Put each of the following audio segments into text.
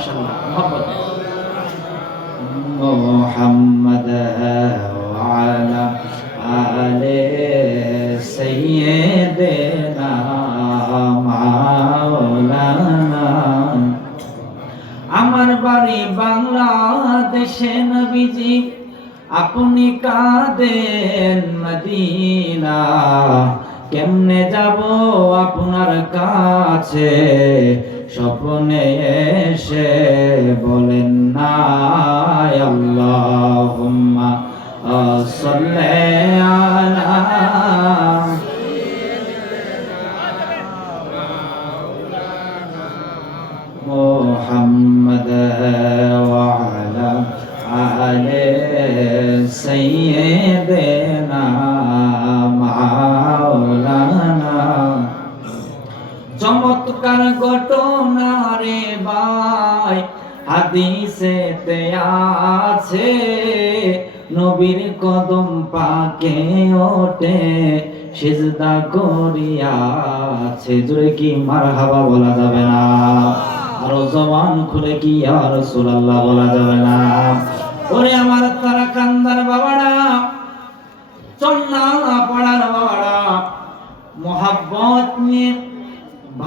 মাশাআল্লাহ মুহাব্বত মুহাম্মদ ওয়া আলা আলে সাইয়্যিদিনা মাওলানা। আমার বাড়ি বাংলাদেশে নবীজি, আপনি কাঁদেন মদিনা। কেমনে যাব আপনার কাছে, স্বপ্নে এসে বলেন না আল্লাহুম্মা সাল্লি আলা মুহাম্মদ ওয়া আলা আলে সাইয়্যিদিনা মাওলানা। চমৎকার ঘটনা রে ভাই হাদিসেতে আছে, নবীর কদম পাকে ওঠে সিজদা করিয়াছে। জোরে কি মারহাবা বলা যাবে না? আরো জবান খুলে কি ইয়া রাসূলুল্লাহ বলা যাবে না? ওরে আমার তারা কান্দার বাবারা, চন্না পড়ার বাবারা, মোহাব্বত নিয়ে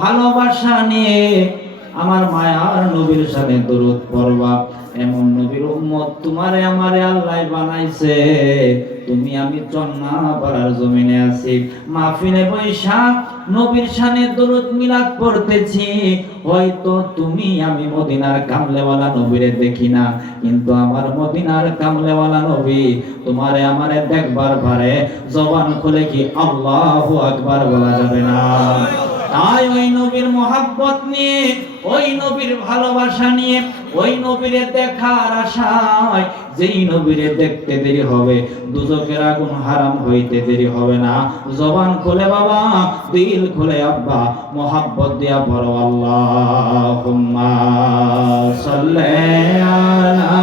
ভালোবাসা নিয়ে আমার মায়ার নবীর সাথে দরুদ পড়বা। এমন নবীর উম্মত তোমারে আমারে আল্লাহ বানাইছে। তুমি আমি চন্না পাড়ার জমিনে আছি, মাহফিলে বৈশা নবীর শানে দরুদ মিলাদ পড়তেছি। হয়তো তুমি আমি মদিনার কামলেওয়ালা নবীরে দেখি না, কিন্তু আমার মদিনার কামলেওয়ালা নবী তোমারে আমারে দেখবার পারে। জবান খুলে কি আল্লাহু আকবার বলা যাবে না? তাই ওই নবীর মোহাব্বত নিয়ে, ওই নবীর ভালোবাসা নিয়ে, ওই নবীরে দেখার আশায়, যেই নবীরে দেখতে দেরি হবে দুজকের আগুন হারাম হইতে দেরি হবে না। জবান খুলে বাবা, দিল খুলে আব্বা, মোহাব্বত দিয়া পড়ো আল্লাহুম্মা সাল্লি আলা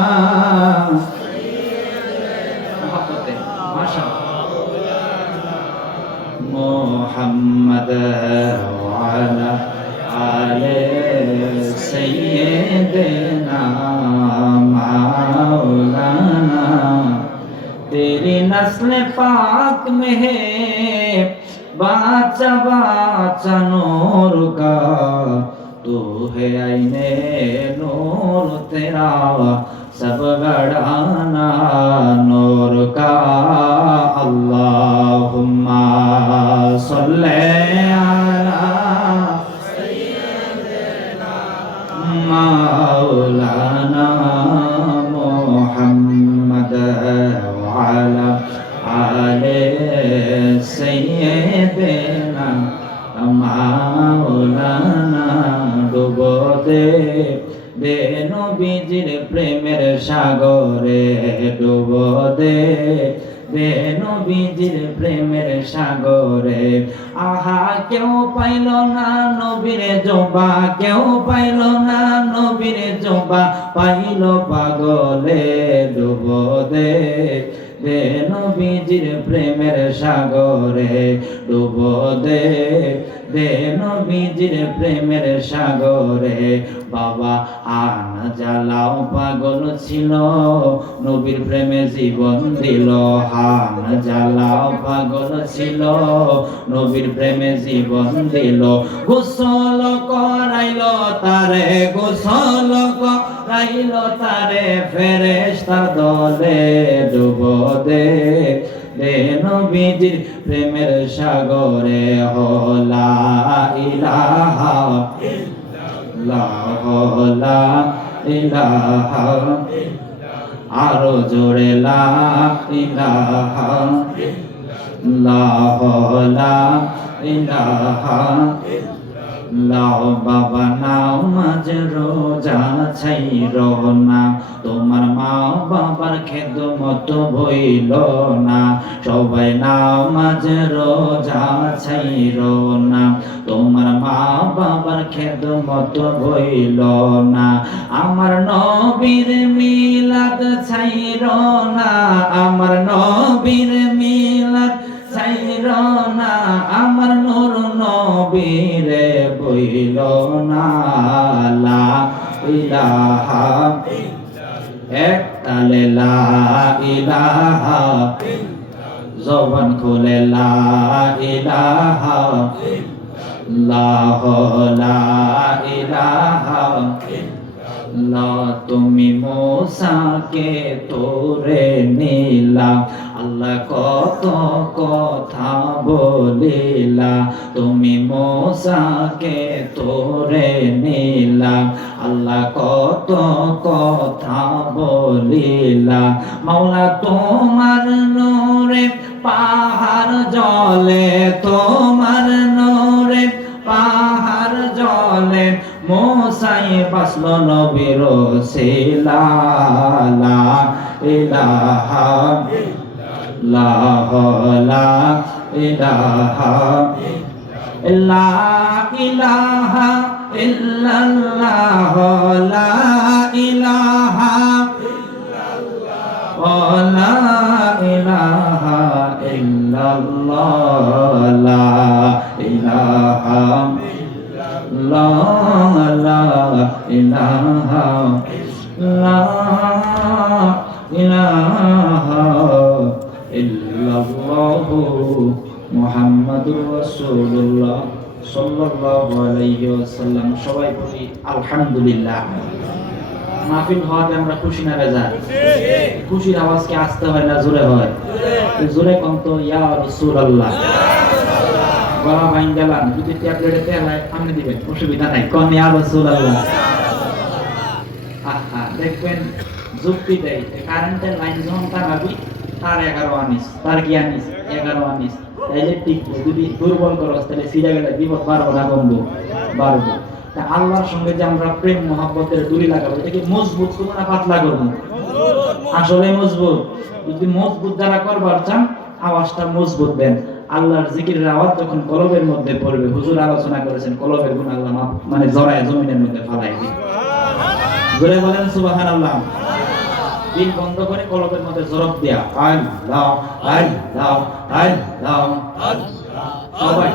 মোহাব্বতে মাশাআল্লাহ মুহাম্মদ ওয়া আলা আলে সাইয়্যিদিনা মাওলানা। तेरी नस्ल पाक में है बाचा बाचा नूर का, तू है आईने नूर तेरा सब गढ़ाना नूर का। अल्लाहुम्मा सल्ले अला मौलाना मुहम्मद वाला आले सैयदना मौलाना। डुबो दे दे নবীজির প্রেমের সাগরে, ডুবো দে দে নবীজির প্রেমের সাগরে। আহা কেউ পাইল না নবীর জোবা, কেউ পাইল না নবীর জোবা, পাইল পাগলে। ডুবো দে দে নবীজির প্রেমের সাগরে, ডুবো দে দে নবীজির প্রেমের সাগরে। বাবা আন জ্বালাও পাগল ছিল, নবীর প্রেমে জীবন দিল। হান জ্বালাও পাগল ছিল, নবীর প্রেমে জীবন দিল। গোসল করাইল তারে, গোসল করাইল তারে ফেরেশতা দলে। ডুবো দে দে নবীজির প্রেমের সাগরে। লা ইলাহা ইল্লাল্লাহ, লা ইলাহা, আরো জোরে লা ইলাহা ইল্লাল্লাহ, লা ইলাহা। লাও বাবা নাও মাঝ রোজা ছাইর না, তোমার মা বাবার খেদমত ভইল না। সবাই নাও মাঝ রোজা ছাইর না, তোমার মা বাবার খেদমত ভইল না। আমার নবীর মিলাদ ছাইর না, আমার নবীর মিলাদ ছাইর না, আমার নূর নবীরে বইল না। লা ইলাহা এক তালে লা ইলাহা জবান খুলে লা ইলাহা ইল্লাল্লাহ লা ইলাহা ইল্লাল্লাহ তুমি মুসাকে তোরে নিলা আল্লাহ কত কথা বলিলা তুমি মুসাকে তোরে নিলা আল্লাহ কত কথা বলিলা মাওলা তোমার নূরে পাহাড় জ্বলে তোমার নূরে পাহাড় জ্বলে মোসাই বাসলো নবীর সিলা লা ইলাহা ইল্লাল্লাহ লা ইলাহা লা ইলাহা ইল্লাল্লাহ লা ইলাহা লা ইলাহা ইল্লাল্লাহ লা ইলাহা লা ইলাহা লা ইলাহা ইল্লাল্লাহ মুহাম্মাদুর রাসূলুল্লাহ সাল্লাল্লাহু আলাইহি ওয়াসাল্লাম। সবাই বলি আলহামদুলিল্লাহ। মাহফিল হওয়াতে আমরা খুশি না বেজার? খুশির আওয়াজ কি আসতে হয় না জোরে হয়? জোরে কোন তো ইয়া রাসূলুল্লাহ। গলা বাইন গেলাম যদি ট্যাবলেটে তেলায় আপনি দিবেন, অসুবিধা নাই, কোন ইয়া রাসূলুল্লাহ। আহা দেখবেন যুক্তি দেয় কারেন্টের লাইন যখন টানাবি তার 11 আনিস, তার কি আনিস 11 আনিস, তাইলে ঠিক যদি দুর্বল করস তাহলে সিরা গেলে বিপদ বাড়বো না কমবো? বাড়বো। তা আল্লাহর সঙ্গে যে আমরা প্রেম মহব্বতের দড়ি লাগাবো এটা কি মজবুত করবো না পাতলা করবো? আসলে মজবুত। যদি মজবুত যারা করবার চান আওয়াজটা মজবুত দেন। আল্লাহর জিকিরের আওয়াজ যখন কলবের মধ্যে পড়বে, হুজুর আলোচনা করেছেন কলবের গুণ আল্লাহ মানে জড়ায় জমিনের মধ্যে ফালাই দিবে। জোরে বলেন সুবহানাল্লাহ। দিল বন্ধ করে কলবের মধ্যে জরব দিয়া আল্লাহ আল্লাহ আল্লাহ সবাই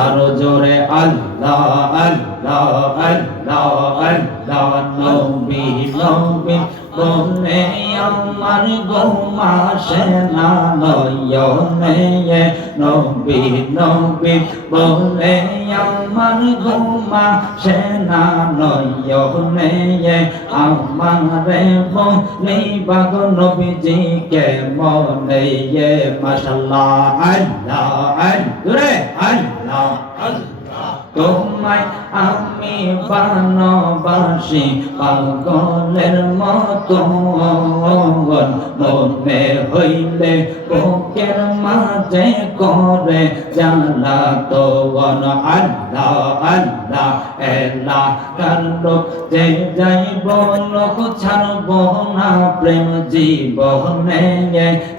আরো জোরে আল্লাহ আল্লাহ আল্লাহ আল্লাহ নবী নবী বলে আমার গোমা সেনা নয়নে নবী নবী বলে আমার গোমা সেনা নয়নে আমারে বলে বাগ নবীজিকে মনে মাশাআল্লাহ আল্লাহ আল্লাহ আল্লাহ তোমায় আমি ভালোবাসি পাগলের মতো মনে হইলে বুকের মাঝে করে জ্বালা তো আল্লাহ আল্লাহ এলা কান্ড যে যাইব লোক ছাড়ব না প্রেম জীবনে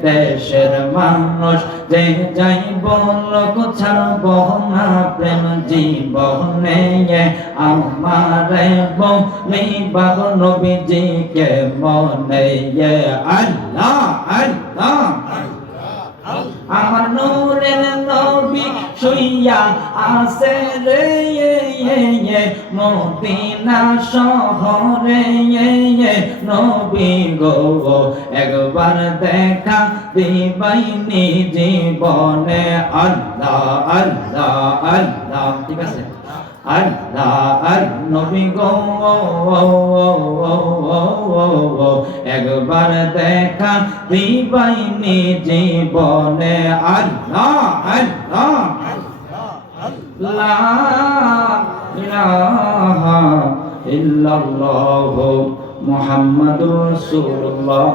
দেশের মানুষ যে যাইব লোক ছাড়ব না প্রেম জীবনে আমারে বলি বাগ নবীজিকে মনে আল্লাহ আল্লাহ আমার নূরের নবী শুইয়া আছে রে মদিনা শহরে নবী গো একবার দেখা দিবাইনি জীবনে আল্লাহ আল্লাহ আল্লাহ। ঠিক আছে আল্লাহ নবী গো একবার দেখা দিবাইনি জীবনে আল্লাহ আল্লাহ লা ইলাহা ইল্লাল্লাহ মুহাম্মাদুর রাসূলুল্লাহ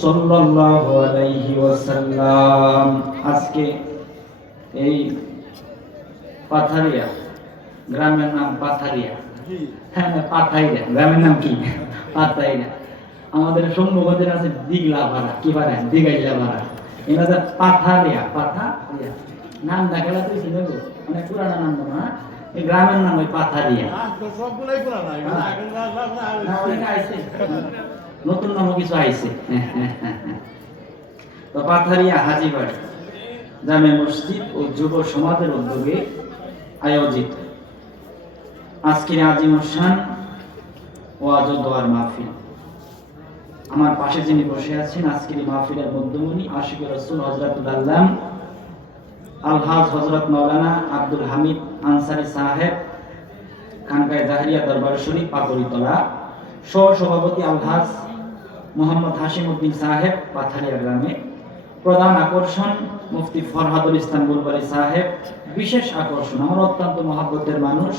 সাল্লাল্লাহু আলাইহি ওয়াসাল্লাম। আজকে এই পাথারিয়া গ্রামের নাম পাথারিয়া, হ্যাঁ পাথাইরা গ্রামের নাম কি পাথাইরা। আমাদের সম্মুখের আছে দিগলা ভাড়া, কি ভাড়া দিগাইলা ভাড়া, এনাদের পাথারিয়া পাথারিয়া নাম দেখালা তুই ছিল অনেক পুরানা নাম না, এই গ্রামের নাম ওই পাথারিয়া। নতুন নামও কিছু আইছে। তো পাথারিয়া হাজীবাড়ি জামে মসজিদ ও যুব সমাজের উদ্যোগে আয়োজিত আজকের আজিম শান ওয়াজ ও দোয়ার মাহফিল। আমার পাশে যিনি বসে আছেন আজকের মাহফিলের মধ্যমণি আশিক রাসূল হযরতুল আল্লাম আলহাজ হযরত মাওলানা আব্দুল হামিদ আনসারী সাহেব, খানকায়ে জাহরিয়া দরবার শরীফ পাকুড়িতলা, সহ-সভাপতি আলহাজ মোহাম্মদ হাশিম উদ্দিন সাহেব পাথারিয়া গ্রামে, প্রধান আকর্ষণ মুফতি ফরহাদুল ইসলাম বুলবাড়ী সাহেব, বিশেষ আকর্ষণ আমার অত্যন্ত মহব্বতের মানুষ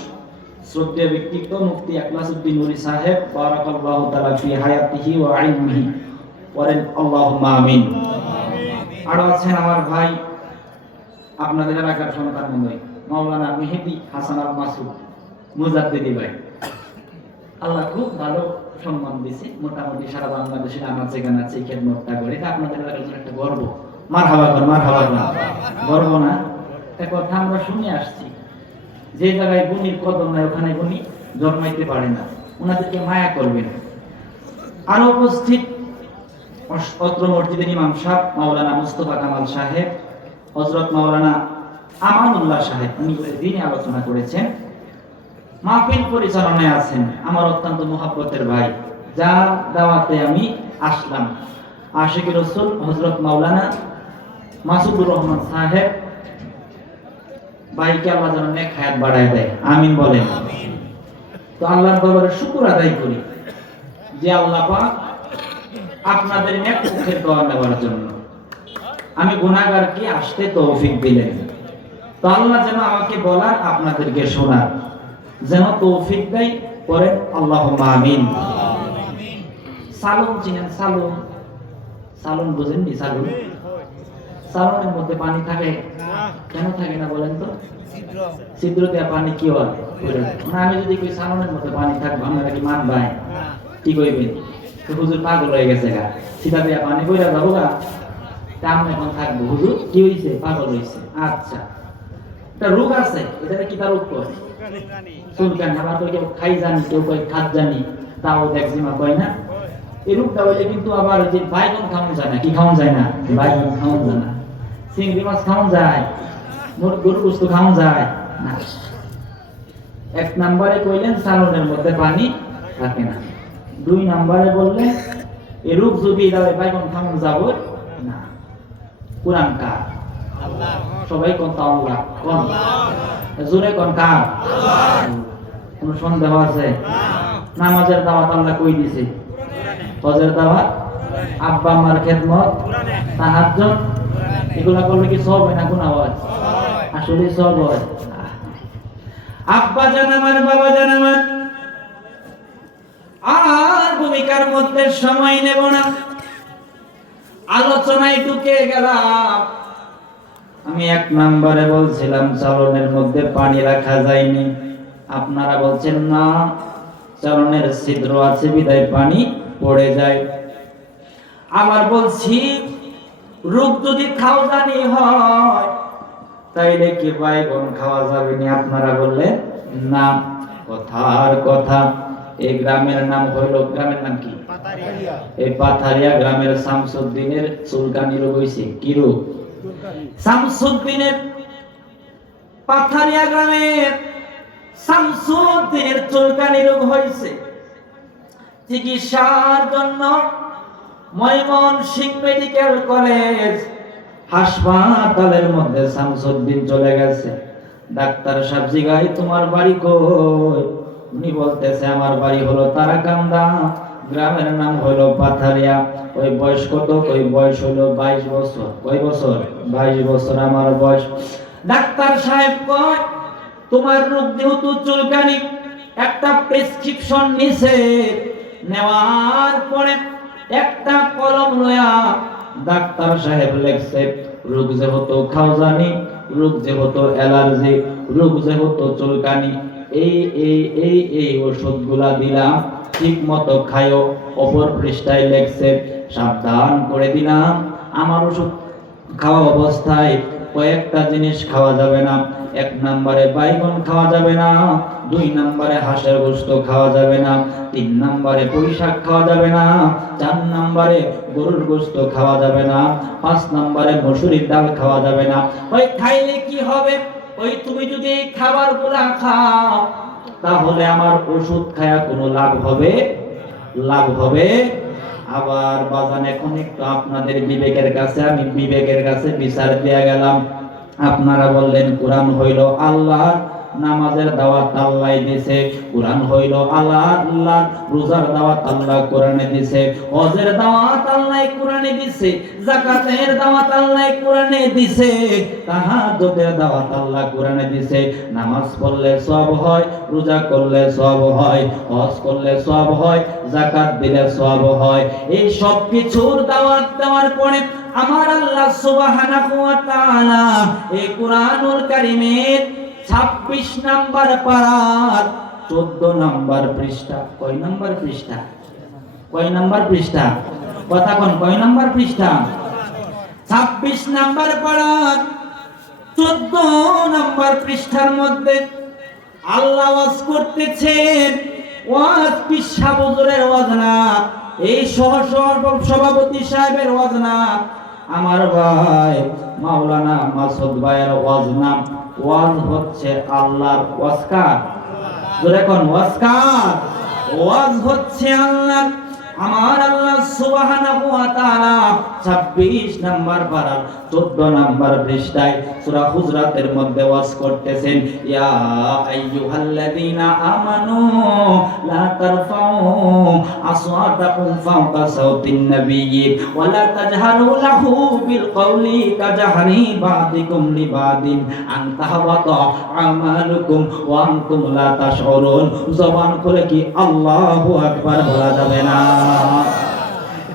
শ্রদ্ধেয় ব্যক্তিত্ব মুফতি ইখলাসউদ্দিন নুরী সাহেব, বারাকাল্লাহু তাআলা ফি হায়াতিহি ওয়া ইলমিহি, বলেন আল্লাহুম্মা আমিন। আরো আছেন আমার ভাই আপনাদের এলাকার সন্তান মন্ডলী মাওলানা মেহেদী হাসান আল মাসুদ মুজাদ্দিদি ভাই, আল্লাহ খুব ভালো সম্মান দিয়েছে, মোটামুটি সারা বাংলাদেশে আমার যেখানে আছে খেদমতটা করে, এটা আপনাদের এলাকার জন্য একটা গর্ব। মারহাবা কর, মারহাবা কর, গর্ব না? একটা কথা আমরা শুনে আসছি, যে জায়গায় গুণীর কদর নাই ওখানে গুণী জন্মাইতে পারে না, ওনাদেরকে মায়া করবেন। আরো উপস্থিত অত্র মসজিদের ইমাম সাহেব মাওলানা মুস্তাফা কামাল সাহেব, হযরত মাওলানা আমানুল্লাহ সাহেব, উনি দিনে আলোচনা করেছেন। মাহফিল পরিচালনায় আছেন আমার অত্যন্ত মহব্বতের ভাই, যার দাওয়াতে আমি আসলাম, আশিক রাসূল হযরত মাওলানা মাসুদুর রহমান সাহেব ভাইকে আল্লাহ যেন নেক হায়াত বাড়ায় দেয়, আমিন বলেন। তো আল্লাহর দরবারে শুকর আদায় করি যে আল্লাহ পাক আপনাদের নেক মুখের দোয়া নেওয়ার জন্য আমি গুনাহগারকে আসতে তৌফিক দিলেন। তো আল্লাহ যেন আমাকে বলার আপনাদেরকে শোনার যেন তৌফিক দেয়, পড়েন আল্লাহুম্মা আমিন। সালুন চিনেন? সালুন, সালুন বুঝেননি? সালুন, সালুনের মধ্যে পানি থাকে কেন থাকে না বলেন তো? ছিদ্র দেওয়া পানি কি হয়? আমি যদি কই সালুনের মধ্যে পানি থাকবে আপনারা কি মানবেন? কি কইবেন? তো হুজুর পাগল হয়ে গেছে গা, সিধা দেওয়া পানি কইরা যাবো গা, কাম এখন থাকবো। হুজুর কি হইছে? পাগল হইছে। আচ্ছা, এটা রোগ আছে, এটা কি তার রোগ করে? চুলকানি। আবার তো কেউ খাই জানি, কেউ কয় খাত জানি, তাও একজিমা কয় না। এই রোগটা হইলে কিন্তু আবার যে বাইগন খাওয়ানো যায় না। কি খাওয়ানো যায় না? বাইগন খাওয়ানো যায় না। চিংড়ি মাছ খাওয়ানো যায়, গরু গোশত খাওয়ানো যায় না। এক নম্বরে কইলেন সালনের মধ্যে পানি থাকে না। দুই নম্বরে বললেন এই রোগ যদি বাইগন খাওয়ানো যাব না। কোরআন কার? আল্লাহ। সবাই কোন? আল্লাহ। কোন? জোরে কোন? কার? আল্লাহ। কোন সন্দেহ আছে? নামাজের দাওয়াত আল্লাহ কই দিছে? হজের দাওয়াত, আব্বা আম্মার খেদমত, তাহাজ্জুদ, এগুলা করলে কি সব হয় না গুনাহ হয়? আসলে সব হয়। আব্বা জান আমার, বাবা জান আমার, আর ভূমিকার মধ্যে সময় নেব না, আলোচনায় ঢুকে গেলাম। আমি এক নম্বরে বলছিলাম চালনের মধ্যে পানি রাখা যায়নি, আপনারা বলছেন না চালনের ছিদ্র আছে বিধায় পানি পড়ে যায়। আবার বলছি রোগ যদি খাওয়াজানি হয় তাইলে কি বাইগন খাওয়া যাবে না? আপনারা বললেন না। কথার কথা, এই গ্রামের নাম হইল, গ্রামের নাম কি? পাথারিয়া। এই পাথারিয়া গ্রামের শামসুদ্দিনের চুলকানি রোগ হইছে। কি রোগ? শামসুদ্দিনের, পাথারিয়া গ্রামের শামসুদ্দিনের চুলকানি রোগ হইছে। চিকিৎসার জন্য ময়মনসিংহ মেডিকেল কলেজ হাসপাতালের মধ্যে শামসুদ্দিন চলে গেছে। ডাক্তার সাহেব জিগাই তোমার বাড়ি কই? উনি বলতেছে আমার বাড়ি হলো তারাকান্দা, গ্রামের নাম হলো পাথারিয়া। ওই বয়স কত? ওই বয়স হলো 22 বছর। কয় বছর? 22 বছর আমার বয়স। ডাক্তার সাহেব কয় তোমার রোগ যেহেতু চুলকানি, একটা প্রেসক্রিপশন নিছে, নেওয়ার পরে একটা কলম লয়া ডাক্তার সাহেব লেখছে রোগ যেহেতু খাওয়াজানি, রোগ যেহেতু অ্যালার্জি, রোগ যেহেতু চুলকানি, এই এই এই এই ওষুধগুলা দিলাম, ঠিক মতো খায়ও। অপর পৃষ্ঠায় লেখছে সাবধান করে দিলাম আমার ওষুধ খাওয়া অবস্থায় কয়েকটা জিনিস খাওয়া যাবে না। এক নম্বরে বাইগন খাওয়া যাবে না, দুই নম্বরে হাঁসের গোশত খাওয়া যাবে না, তিন নম্বরে পুঁই শাক খাওয়া যাবে না, চার নম্বরে গরুর গোশত খাওয়া যাবে না, পাঁচ নম্বরে মসুরির ডাল খাওয়া যাবে না। ওই খাইলে কি হবে? ওই তুমি যদি এই খাবারগুলা খাও তাহলে আমার ওষুধ খায়া কোনো লাভ হবে? লাভ হবে? আবার বাজান এখন একটু আপনাদের বিবেকের কাছে, আমি বিবেকের কাছে বিচার দিয়ে গেলাম। আপনারা বললেন কোরআন হইল আল্লাহ, নামাজের দাওয়াত আল্লাহ দিয়েছে, কোরআন হইল আল্লাহ, রোজার দাওয়াত আল্লাহ কোরআনে দিয়েছে, হজের দাওয়াত আল্লাহ কোরআনে দিয়েছে, যাকাতের দাওয়াত আল্লাহ কোরআনে দিয়েছে, তাহাজ্জুদের দাওয়াত আল্লাহ কোরআনে দিয়েছে। নামাজ পড়লে সওয়াব হয়, রোজা করলে সওয়াব হয়, হজ করলে সওয়াব হয়, যাকাত দিলে সওয়াব হয়। এই সব কিছুর দাওয়াত দেওয়ার পরে আমার আল্লাহ সুবহানাহু ওয়া তাআলা এই কুরআনুল কারীমের 26 নাম্বার পারার 14 নাম্বার পৃষ্ঠা, কয় নাম্বার পৃষ্ঠা? কয় নাম্বার পৃষ্ঠা? কথা কোন, কয় নাম্বার পৃষ্ঠা? 26 নাম্বার পারার 14 নাম্বার পৃষ্ঠার মধ্যে আল্লাহ ওয়াজ করতেছেন। ওয়াজ পিসা হুজুরের ওয়াজ না, এই সভাপতি সাহেবের ওয়াজ না, আমার ভাই মাওলানা মাসুদ ভাইয়ের ওয়াজ না। ওয়াজ হচ্ছে আল্লাহর। ওয়াজ কার? জোরে কোন, ওয়াজ কার? ওয়াজ হচ্ছে আল্লাহ। আমার আল্লাহ সুবহানাহু ওয়া তাআলা 26 নাম্বার পারার 14 নাম্বার পৃষ্ঠায় সূরা হুজরাতের মধ্যে ওয়াজ করতেছেন, ইয়া আইয়ুহাল্লাযীনা আমানু লা তারফাউ আসওয়াতাকুম ফাওকা সাওতিন নাবিয়্যি ওয়া লা তাজহারু লাহু বিল কওলি কাজহারি বাদিকুম লিবাদিন আন তাহবাতা আমালুকুম ওয়া আনতুম লা তাশউরুন। জবান খুলে কি আল্লাহু আকবার বলা যাবে না?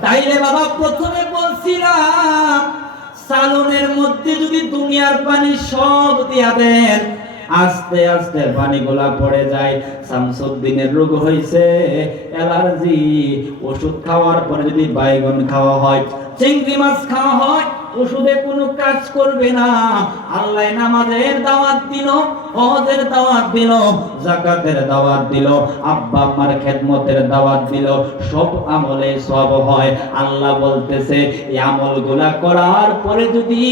তাইলে বাবা প্রথমে বলছিলাম সালনের মধ্যে যদি দুনিয়ার পানি সব দিয়া দেন, আস্তে আস্তে পানিগুলা পড়ে যায়। শামসুদ্দিনের রোগ হয়েছে অ্যালার্জি, ওষুধ খাওয়ার পরে যদি বাইগন খাওয়া হয়, চিংড়ি মাছ খাওয়া হয়, ওষুধে কোনো কাজ করবে না। আল্লাহ নামাজের দাওয়াত দিল, হজের দাওয়াত দিল, যাকাতের দাওয়াত দিল, আব্বা আম্মার খেদমতের দাওয়াত দিল, সব আমলে সব হয়। আল্লাহ বলতেছে এই আমলগুলা করার পরে যদি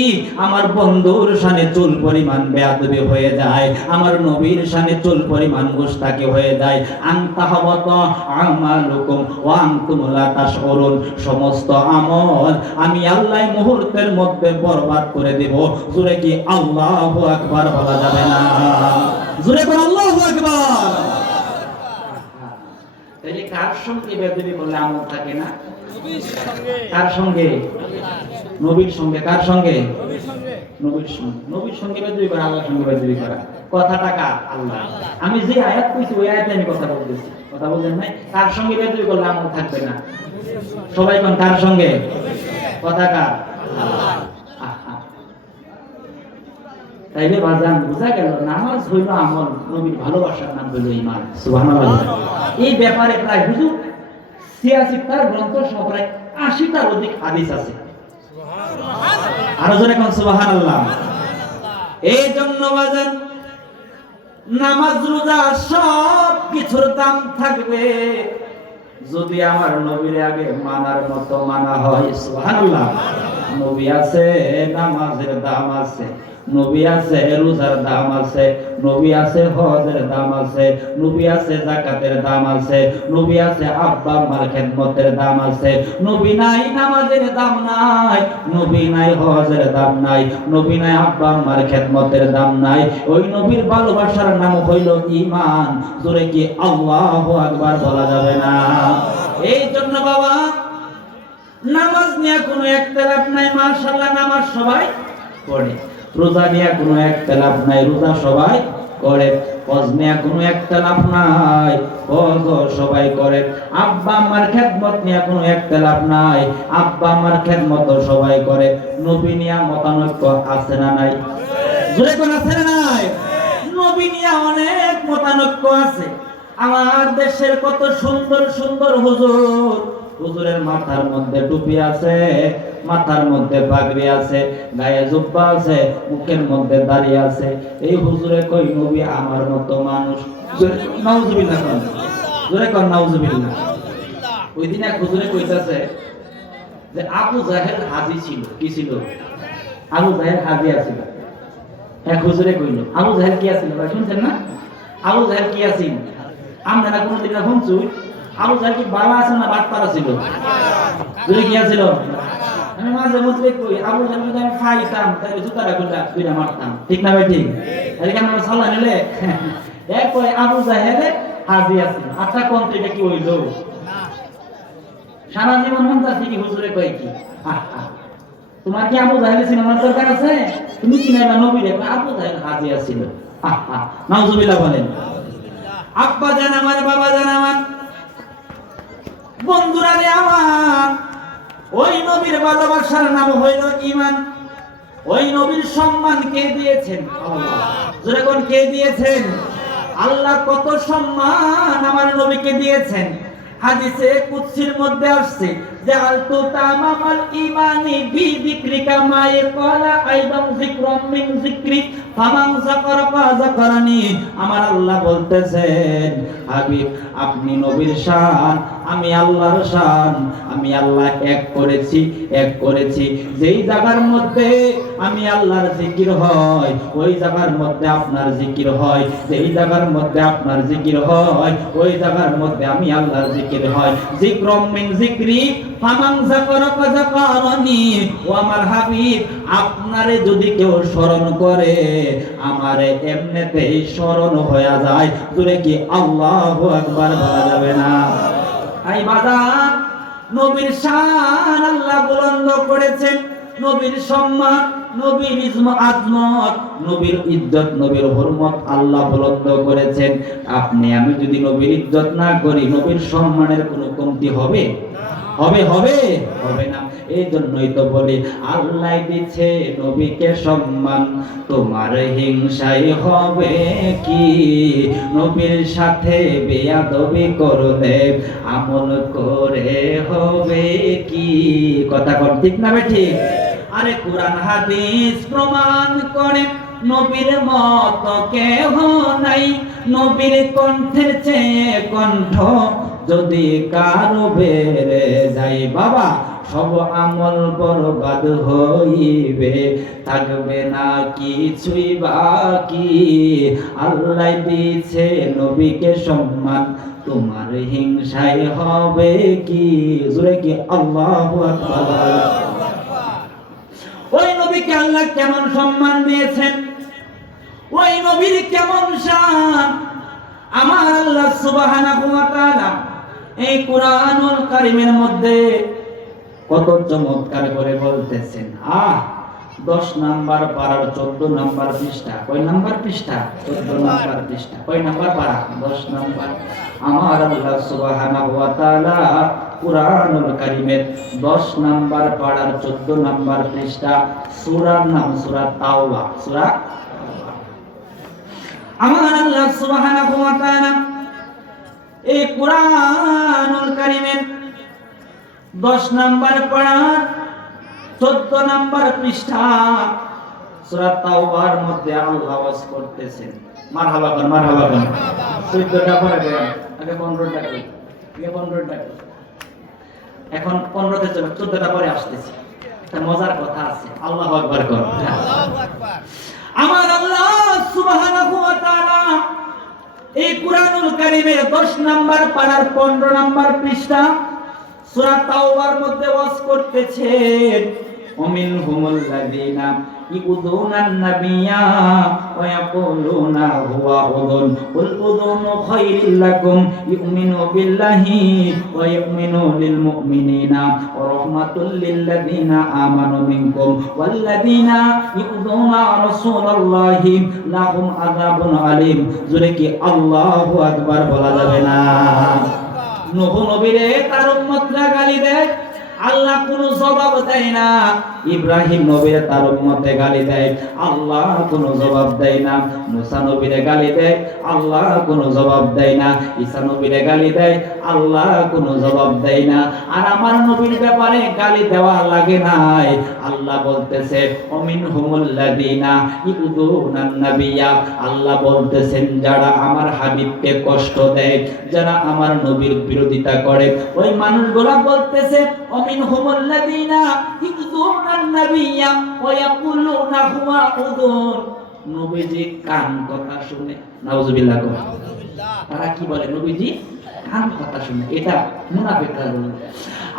আমার বন্ধুর শানে চুল পরিমাণ বেয়াদবি হয়ে যায়, আমার নবীর শানে চুল পরিমাণ গোশতাকি হয়ে যায়, আনতাহবাতা আমালুকুম ওয়া আনতুম লা তাশউরুন, সমস্ত আমল আমি আল্লাহ মুহূর্তের মধ্যে বরবাদ করে দেব। জোরে কি আল্লাহু আকবার বলা যাবে না? জোরে বল আল্লাহু আকবার। তাহলে কার সঙ্গে বেয়াদবি করলে আমল থাকে না? নবীর সঙ্গে। কার সঙ্গে? নবীর সঙ্গে। কার সঙ্গে? নবীর সঙ্গে। নবীর সঙ্গে বেয়াদবি করা, আল্লাহর সঙ্গে বেয়াদবি করা। কথাটা কার? আল্লাহ। আমি যে আয়াত কইছি ওই আয়াতে আমি কথা বলতেছি, কথা বলেন নাই? কার সঙ্গে বেয়াদবি করলে আমল থাকবে না? সবাই কোন, কার সঙ্গে? কথা কার? আল্লাহ। তাইলে বাজান বুঝা গেল নামাজ হইল আমল, নবীর ভালোবাসার নাম হইল ঈমান। সুবহানাল্লাহ। এই ব্যাপারে প্রায় হুজুর 86টার গ্রন্থ সহ প্রায় 80টার অধিক হাদিস আছে। সুবহানাল্লাহ। আরো জোরে কোন সুবহানাল্লাহ। এই জন্য বাজান নামাজ রোজা সব কিছুর দাম থাকবে যদি আমার নবীর আগে মানার মতো মানা হয়। সুবহানাল্লাহ। নবী আছে, নামাজের দাম আছে, নবী আছে, রোজার দাম আছে, নবী আছে, হজের দাম আছে, নবী আছে, যাকাতের দাম আছে, নবী আছে, আব্বা আম্মার খেদমতের দাম আছে। নবী নাই নামাজের দাম নাই, নবী নাই হজের দাম নাই, নবী নাই আব্বা আম্মার খেদমতের দাম নাই। ওই নবীর ভালোবাসার নাম হইল ঈমান। জোরে কি আল্লাহু আকবার বলা যাবে না? এই জন্য বাবা নামাজ নিয়ে কোনো একতলাফ নাই, মাশাআল্লাহ নামাজ সবাই পড়ে। রোজা নিয়ে কোনো একতলাফ নাই, রোজা সবাই করে। হজ নিয়ে কোনো একতলাফ নাই, হজ সবাই করে। আব্বা আম্মার খেদমত নিয়ে কোনো একতলাফ নাই, আব্বা আম্মার খেদমত সবাই করে। নবী নিয়ে মতানৈক্য আছে না নাই? জোরে কোন আছে না নাই? নবী নিয়ে অনেক মতানৈক্য আছে। আমার দেশের কত সুন্দর সুন্দর হুজুর, হুজুরের মাথার মধ্যে টুপি আছে, মাথার মধ্যে পাগড়ি আছে, গায়ে জুব্বা আছে, মুখের মধ্যে দাড়ি আছে। এই হুজুরে কই নবী আমার মতো মানুষ। নাউজুবিল্লাহ। জোরে কর নাউজুবিল্লাহ। ওই দিন এক হুজুরে কইতাছে যে আবু জাহেল হাজী ছিল। কি ছিল? আবু জাহেল হাজী আছিল। এক হুজুরে কইল আবু জাহেল কি আছিল? শুনছেন না? আবু জাহেল কি আছেন? আমরা কোনদিন শুনছুই? আবু জাহেল কি বাবা আছে না বাটপাড়া ছিল? যদি কি আছিল? আমি মাঝে মধ্যে কই আবু জাহেল যদি আমি খাইতাম তাহলে জুতারা গুলা দুইটা মারতাম, ঠিক না ভাই? ঠিক এদিকে আমরা সাল্লাহ নিলে এরপরে আবু জাহেলে হাজি আছে। আচ্ছা কোন এটা কি হইল? সারা জীবন মন চাচ্ছে কি হুজুরে কয় কি তোমার কি আবু জাহেল সিনেমার দরকার আছে? তুমি চিনাইবা নবীরে, আবু জাহেল হাজি আছিল। নাউজুবিল্লাহ বলেন। আব্বা জান আমার, বাবা জান আমার, বন্ধুরা রে আমার, ওই নবীর ভালোবাসার নাম হইল ঈমান। ওই নবীর সম্মান কে দিয়েছেন? আল্লাহ। জোরে কোন কে দিয়েছেন? আল্লাহ কত সম্মান আমার নবীকে দিয়েছেন। হাদিসে কুদসির মধ্যে আসছে যে আলতু তামামাল ঈমানি বিযিকরিকা মা ইয়াকালা আইদাম যিকরুম মিন যিকরি ফামান যাকারাকা যাকারানি। আমার আল্লাহ বলতেছেন হাবিব আপনি নবীর শান, আমি আল্লাহর শান। আমি আল্লাহ এক করেছি যেই জায়গার মধ্যে আমি আল্লাহর জিকির হয় ওই জায়গার মধ্যে আপনার জিকির হয়, যেই জায়গার মধ্যে আপনার জিকির হয় ওই জায়গার মধ্যে আমি আল্লাহর জিকির হয়। যিকরুম মিন যিকরি ফামান যাকারাকা যাকারানি। ও আমার হাবিব আপনারে যদি কেউ স্মরণ করে আমারে এমনিতেই স্মরণ হয়ে যায়। জোরে কি আল্লাহু আকবার বলা যাবে না? এই বাজার নবীর শান আল্লাহ বুলন্দ করেছেন, নবীর সম্মান, নবীর আজমত, নবীর ইজ্জত, নবীর হুরমত আল্লাহ বুলন্দ করেছেন। আপনি আমি যদি নবীর ইজ্জত না করি নবীর সম্মানের কোনো কমতি হবে? হবে না। এই জন্যই তো বলি আল্লাহ দিচ্ছে নবীকে সম্মান, তোমার হিংসাই হবে কি? নবীর সাথে বেয়াদবি করলে আমল করে হবে কি? কথা কর ঠিক না বেঠি? আরে কোরআন হাদিস প্রমাণ করে নবীর মত কেহ নাই। নবীর কণ্ঠের চেয়ে কণ্ঠ যদি কারো বেড়ে যায় বাবা সব আমল বরবাদ হইবে, থাকবে না কিছুই বাকি। আল্লাহ দিয়েছে নবীকে সম্মান, তোমার হিংসাই হবে কি? জোরে কি আল্লাহু আকবার। ওই নবীকে আল্লাহ কেমন সম্মান দিয়েছেন, ওই নবীর কেমন শান আমার আল্লাহ সুবহানাহু ওয়া তাআলা এই কুরআনুল কারীমের মধ্যে কত চমৎকার করে বলতেছেন। 10 নাম্বার পারার 14 নাম্বার পৃষ্ঠা। কয় নাম্বার পৃষ্ঠা? 14 নাম্বার পৃষ্ঠা। কয় নাম্বার পারা? 10 নাম্বার। আমার আল্লাহ সুবহানাহু ওয়া তাআলা কুরআনুল কারীমের 10 নাম্বার পারার 14 নাম্বার পৃষ্ঠা, সূরার নাম সূরা তাওবা। সূরা আমার আল্লাহ সুবহানাহু ওয়া তাআলা এই কুরআনুল কারীমের 10 নাম্বার পারার 14 নাম্বার পৃষ্ঠা সূরা তাওবার মধ্যে আল্লাহ ওয়াজ করতেছেন। মারহাবা কর, মারহাবা কর। 14টা পড়া দেন, আগে 15টা কই, আগে 15টা কই। এখন 15তে চলো, 14টা পরে আসতেছি। একটা মজার কথা আছে। আল্লাহু আকবার কর। আল্লাহু আকবার। আমার আল্লাহ সুবহানাহু ওয়া তাআলা এই কুরআনুল কারীমের 10 নাম্বার পারার 15 নাম্বার পৃষ্ঠা সূরা তাওবার মধ্যে ওয়াজ করতেছেন। ওমিনহুমুল লাযীনা ইউযুনান নাবিয়্যা ওয়া ইয়াকুলুনা হুয়া উযুন কুল উযুনু খায়রিল লাকুম ইউমিনু বিল্লাহি ওয়া ইউমিনু লিল মুমিনিনা ওয়া রাহমাতুল লিল লাযীনা আমানু মিনকুম ওয়াল লাযীনা ইউযুনা রাসূলাল্লাহি লাহুম আযাবুন আলীম। জোরে কি আল্লাহু আকবার বলা যাবে না? নূহ নবীরে তার উম্মতরা গালি দেয়, আল্লাহ কোনো জবাব দেয় না। ইব্রাহিম নবীরে তার উম্মতে গালি দেয়, আল্লাহ কোনো জবাব দেয় না। মুসা নবীরে গালি দেয়, আল্লাহ কোনো জবাব দেয় না। ঈসা নবীরে গালি দেয়, আল্লাহ কোনো জবাব দেয় না। আর আমার নবীর ব্যাপারে গালি দেওয়া লাগে নাই। আল্লাহ বলতেছে ওমিনহুমুল লাযীনা ইউযুনান নাবিয়্যা। আল্লাহ বলতেছেন যারা আমার হাবিবকে কষ্ট দেয়, যারা আমার নবীর বিরোধিতা করে, ওই মানুষগুলা বলতেছে ওমিনহুমুল লাযীনা ইউযুনান নাবিয়্যা ওয়া ইয়াকুলুনা হুয়া উযুন। নবীজি কান কথা শুনে, নাউজুবিল্লাহ। তারা কি বলে? নবীজি কান কথা শুনে। এটা মুনাফিকরা বলে।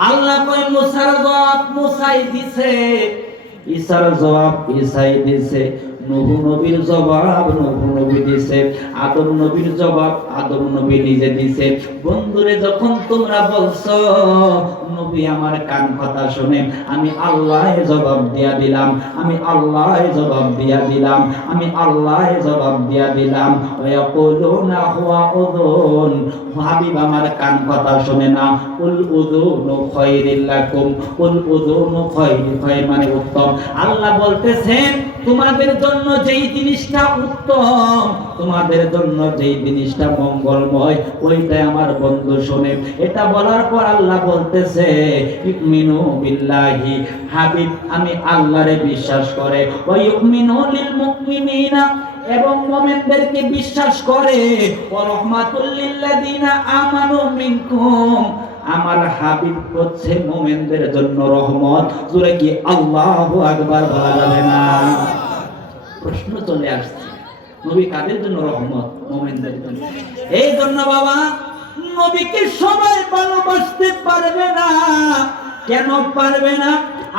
আল্লাহ কয় মুসার জবাব মুসাই দিছে, ঈসার জবাব ঈসাই দিছে, নূহ নবীর জবাব নূহ নবী দিছে, আদম নবীর জবাব আদম নবী নিজে দিছে। বন্ধুরে, যখন তোমরা বলছো নবী আমার কান কথা শুনে, আমি আল্লাহ জবাব দিয়া দিলাম, আমি আল্লাহ জবাব দিয়া দিলাম, আমি আল্লাহ জবাব দিয়া দিলাম। ওয়ায়াকুলুনা হুয়া উযুন, হাবিব আমার কান কথা শুনে না। কুল উযুনু খায়রিল লাকুম, কুল উযুনু খায়র মানে উত্তম। আল্লাহ বলতেছেন তোমাদের জন্য যেই জিনিসটা উত্তম, তোমাদের জন্য যেই জিনিসটা মঙ্গলময়, ওইটাই আমার বন্ধু শোনে। এটা বলার পর আল্লাহ বলতেছে ইউমিনু বিল্লাহি, হাবিব আমি আল্লাহরে বিশ্বাস করে, ওয়া ইউমিনু লিল মুমিনিনা, এবং মুমিনদেরকে বিশ্বাস করে, ওয়া রাহমাতুল লিল্লাযিনা আমানু মিনকুম, আমার হাবিব হচ্ছে মুমিনদের জন্য রহমত। জোরে কি আল্লাহু আকবার বলা যাবে না? প্রশ্ন চলে আসছে, নবী কাদের জন্য রহমত? মুমিনদের জন্য। এই জন্য বাবা, নবীকে সবাই ভালোবাসতে পারবে না। কেন পারবে না?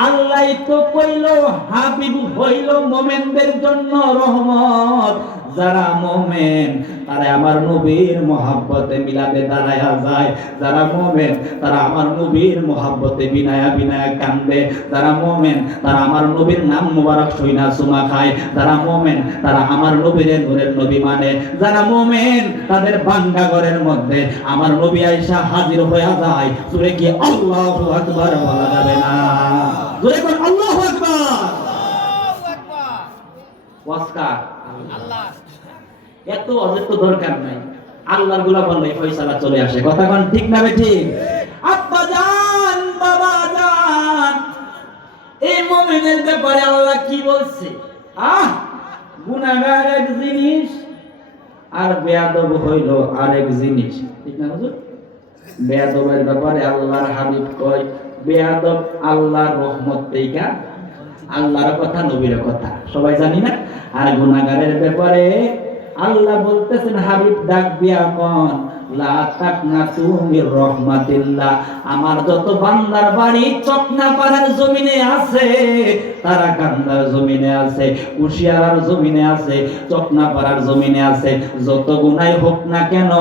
আল্লাহ তো কইল হাবিব হইল মুমিনদের জন্য রহমত। যারা মুমিন তারা আমার নবীর মহব্বতে মিলাদে দাঁড়ায়া যায়, যারা মুমিন তারা আমার নবীর মহব্বতে বিনায়া বিনায়া কান্দে, যারা মুমিন তারা আমার নবীর নাম মুবারক শুইনা চুমা খায়, যারা মুমিন তারা আমার নবীর নূরের নবী মানে, যারা মুমিন তাদের বান্দা ঘরের মধ্যে আমার নবী আয়েশা হাজির হয়ে যায়। জোরে কি আল্লাহু আকবার বলা যাবে না? জোরে কোন আল্লাহু আকবার। আল্লাহু আকবার। ওয়াসকার আল্লাহ, এত অযথ দরকার নাই, আল্লাহর গুলা বললে ফয়সালা চলে আসে। কথা কোন ঠিক না ঠিক? আব্বা জান বাবা জান, এই মুমিনের ব্যাপারে আল্লাহ কি বলছে? গুনাহগার এক জিনিস আর বেয়াদব হইল আরেক জিনিস, ঠিক না হুজুর? বেয়াদবের ব্যাপারে আল্লাহর হাবিব কয় বেয়াদব আল্লাহর রহমত থেকে, আল্লাহর কথা নবীর কথা সবাই জানি না। আর গুনাহগারের ব্যাপারে আল্লাহ বলতেছেন হাবিব ডাক দিয়া কোন লা তাকনাতু মির রাহমাতিল্লাহ, আমার যত বান্দার বাড়ি চকনাপাড়ার জমিনে আছে, তারাকান্দার জমিনে আছে, কুশিয়ারার জমিনে আছে, চকনাপাড়ার জমিনে আছে, যত গুনাহ হোক না কেন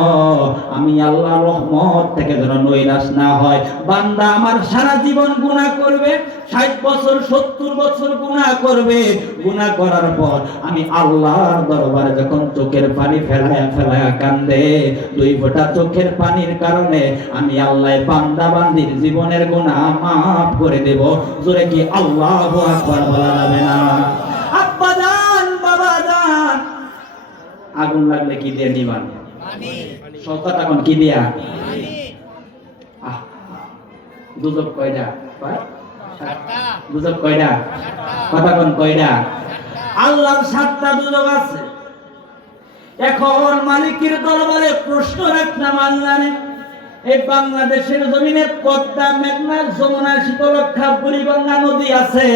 আমি আল্লাহ রহমত থেকে যেন নৈরাশ না হয়। বান্দা আমার সারা জীবন গুনাহ করবে, 60 বছর 70 বছর গুনাহ করবে, গুনাহ করার পর আমি আল্লাহর দরবারে যখন চোখের পানি ফেলায়া ফেলায়া কান্দে, 2 ফোঁটা চোখের পানির কারণে আমি আল্লাহ বান্দা বান্দির জীবনের গুনাহ মাফ করে দেব। জোরে কি আল্লাহু আকবার বলা যাবে না? আব্বা জান বাবা জান, আগুন লাগলে কি দিয়ে নিবান? পানি। সকাত এখন কি দিয়া? পানি। দুজক কয়টা? দুজক কয়টা? কথা কোন কয়টা? আল্লাহর 7টা দুজক আছে। এখন মালিকের দরবারে প্রশ্ন রাখলাম, আল্লাহ এই বাংলাদেশের জমিনে পদ্মা, মেঘনা, যমুনা, শীতলক্ষা, বুড়িগঙ্গা নদী আছে।